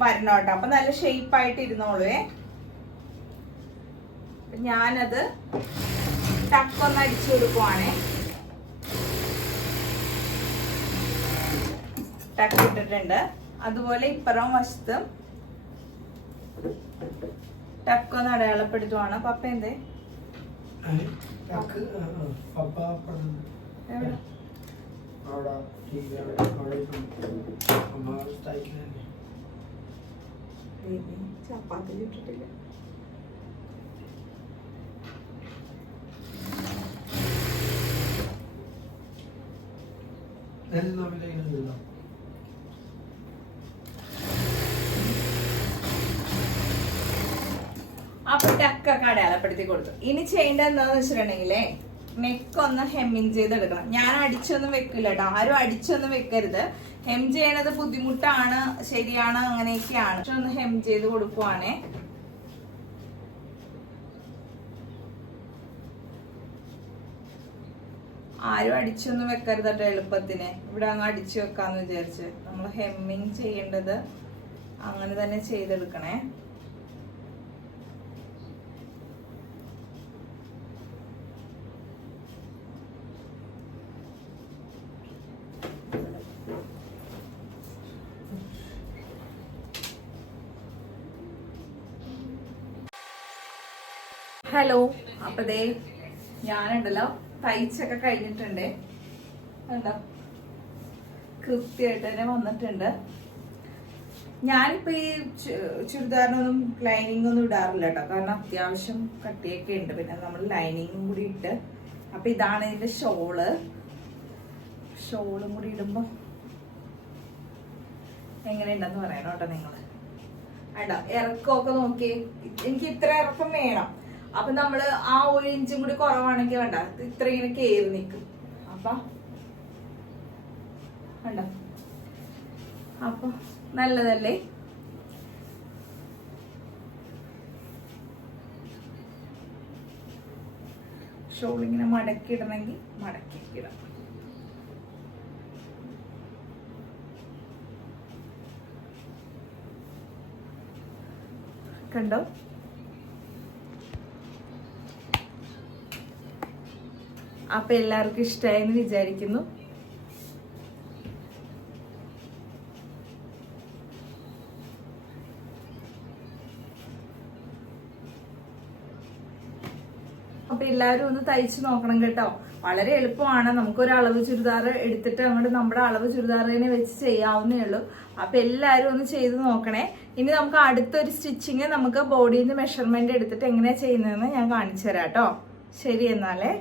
വരണം കേട്ടോ. അപ്പൊ നല്ല ഷേപ്പായിട്ട് ഇരുന്നോളുവേ. ഞാനത് ടക്കൊന്ന് അടിച്ചു കൊടുക്കുവാണേ. ടക്ക് ഇട്ടിട്ടുണ്ട്. അതുപോലെ ഇപ്പുറം വശത്തും ടക്കൊന്ന് അടയാളപ്പെടുത്തുവാണ്. പപ്പ എന്തേ ചപ്പാത്തി ഇട്ടിട്ടില്ല. അപ്പൊ ടക്കൊക്കെ അടയാളപ്പെടുത്തി കൊടുത്തു. ഇനി ചെയ്യേണ്ടത് എന്താന്ന് വെച്ചിട്ടുണ്ടെങ്കിലേ, നെക്ക് ഒന്ന് ഹെമ്മിങ് ചെയ്തെടുക്കണം. ഞാൻ അടിച്ചൊന്നും വെക്കില്ല കേട്ടോ, ആരും അടിച്ചൊന്നും വെക്കരുത്. ഹെം ചെയ്യണത് ബുദ്ധിമുട്ടാണ്, ശരിയാണ്, അങ്ങനെയൊക്കെയാണ്. പക്ഷെ ഒന്ന് ഹെം ചെയ്ത് കൊടുക്കുവാണേ. ആരും അടിച്ചൊന്നും വെക്കരുത് കേട്ടോ എളുപ്പത്തിന്. ഇവിടെ അങ്ങ് അടിച്ചു വെക്കാന്ന് വിചാരിച്ച് നമ്മൾ ഹെമ്മിങ് ചെയ്യേണ്ടത് അങ്ങനെ തന്നെ ചെയ്തെടുക്കണേ. ഹലോ, അപ്പൊ ദേ ഞാനുണ്ടല്ലോ തയ്ച്ചൊക്കെ കഴിഞ്ഞിട്ടുണ്ട്. എന്താ കൃത്യമായിട്ട് തന്നെ വന്നിട്ടുണ്ട്. ഞാനിപ്പോ ഈ ചുരിദാറിനൊന്നും ലൈനിങ് ഒന്നും ഇടാറില്ല കേട്ടോ, കാരണം അത്യാവശ്യം കട്ടിയൊക്കെ ഉണ്ട്. പിന്നെ നമ്മൾ ലൈനിങ്ങും കൂടി ഇട്ട്, അപ്പൊ ഇതാണ് ഇതിന്റെ ഷോളും കൂടി ഇടുമ്പോ എങ്ങനെയുണ്ടെന്ന് പറയണം കേട്ടോ നിങ്ങള്. കേട്ടോ ഇറക്കമൊക്കെ നോക്കി, എനിക്ക് ഇത്ര ഇറക്കം വേണം. അപ്പൊ നമ്മള് ആ 1 ഇഞ്ചും കൂടി കുറവാണെങ്കിൽ വേണ്ട, ഇത്ര ഇങ്ങനെ കേറി നിൽക്കും. അപ്പൊ വേണ്ട, അപ്പൊ നല്ലതല്ലേ. ഷോൾ ഇങ്ങനെ മടക്കി ഇടണമെങ്കിൽ മടക്കി ഇടാം. കണ്ടോ? അപ്പൊ എല്ലാവർക്കും ഇഷ്ടമായെന്ന് വിചാരിക്കുന്നു. അപ്പൊ എല്ലാവരും ഒന്ന് തയ്ച്ചു നോക്കണം കേട്ടോ. വളരെ എളുപ്പമാണ്. നമുക്കൊരു അളവ് ചുരിദാർ എടുത്തിട്ട് അങ്ങോട്ട് നമ്മുടെ അളവ് ചുരിദാറിനെ വെച്ച് ചെയ്യാവുന്നേ ഉള്ളൂ. അപ്പൊ എല്ലാവരും ഒന്ന് ചെയ്ത് നോക്കണേ. ഇനി നമുക്ക് അടുത്തൊരു സ്റ്റിച്ചിങ് നമുക്ക് ബോഡിയിൽ നിന്ന് മെഷർമെന്റ് എടുത്തിട്ട് എങ്ങനെയാ ചെയ്യുന്നതെന്ന് ഞാൻ കാണിച്ചു തരാം കേട്ടോ. ശരി എന്നാലേ.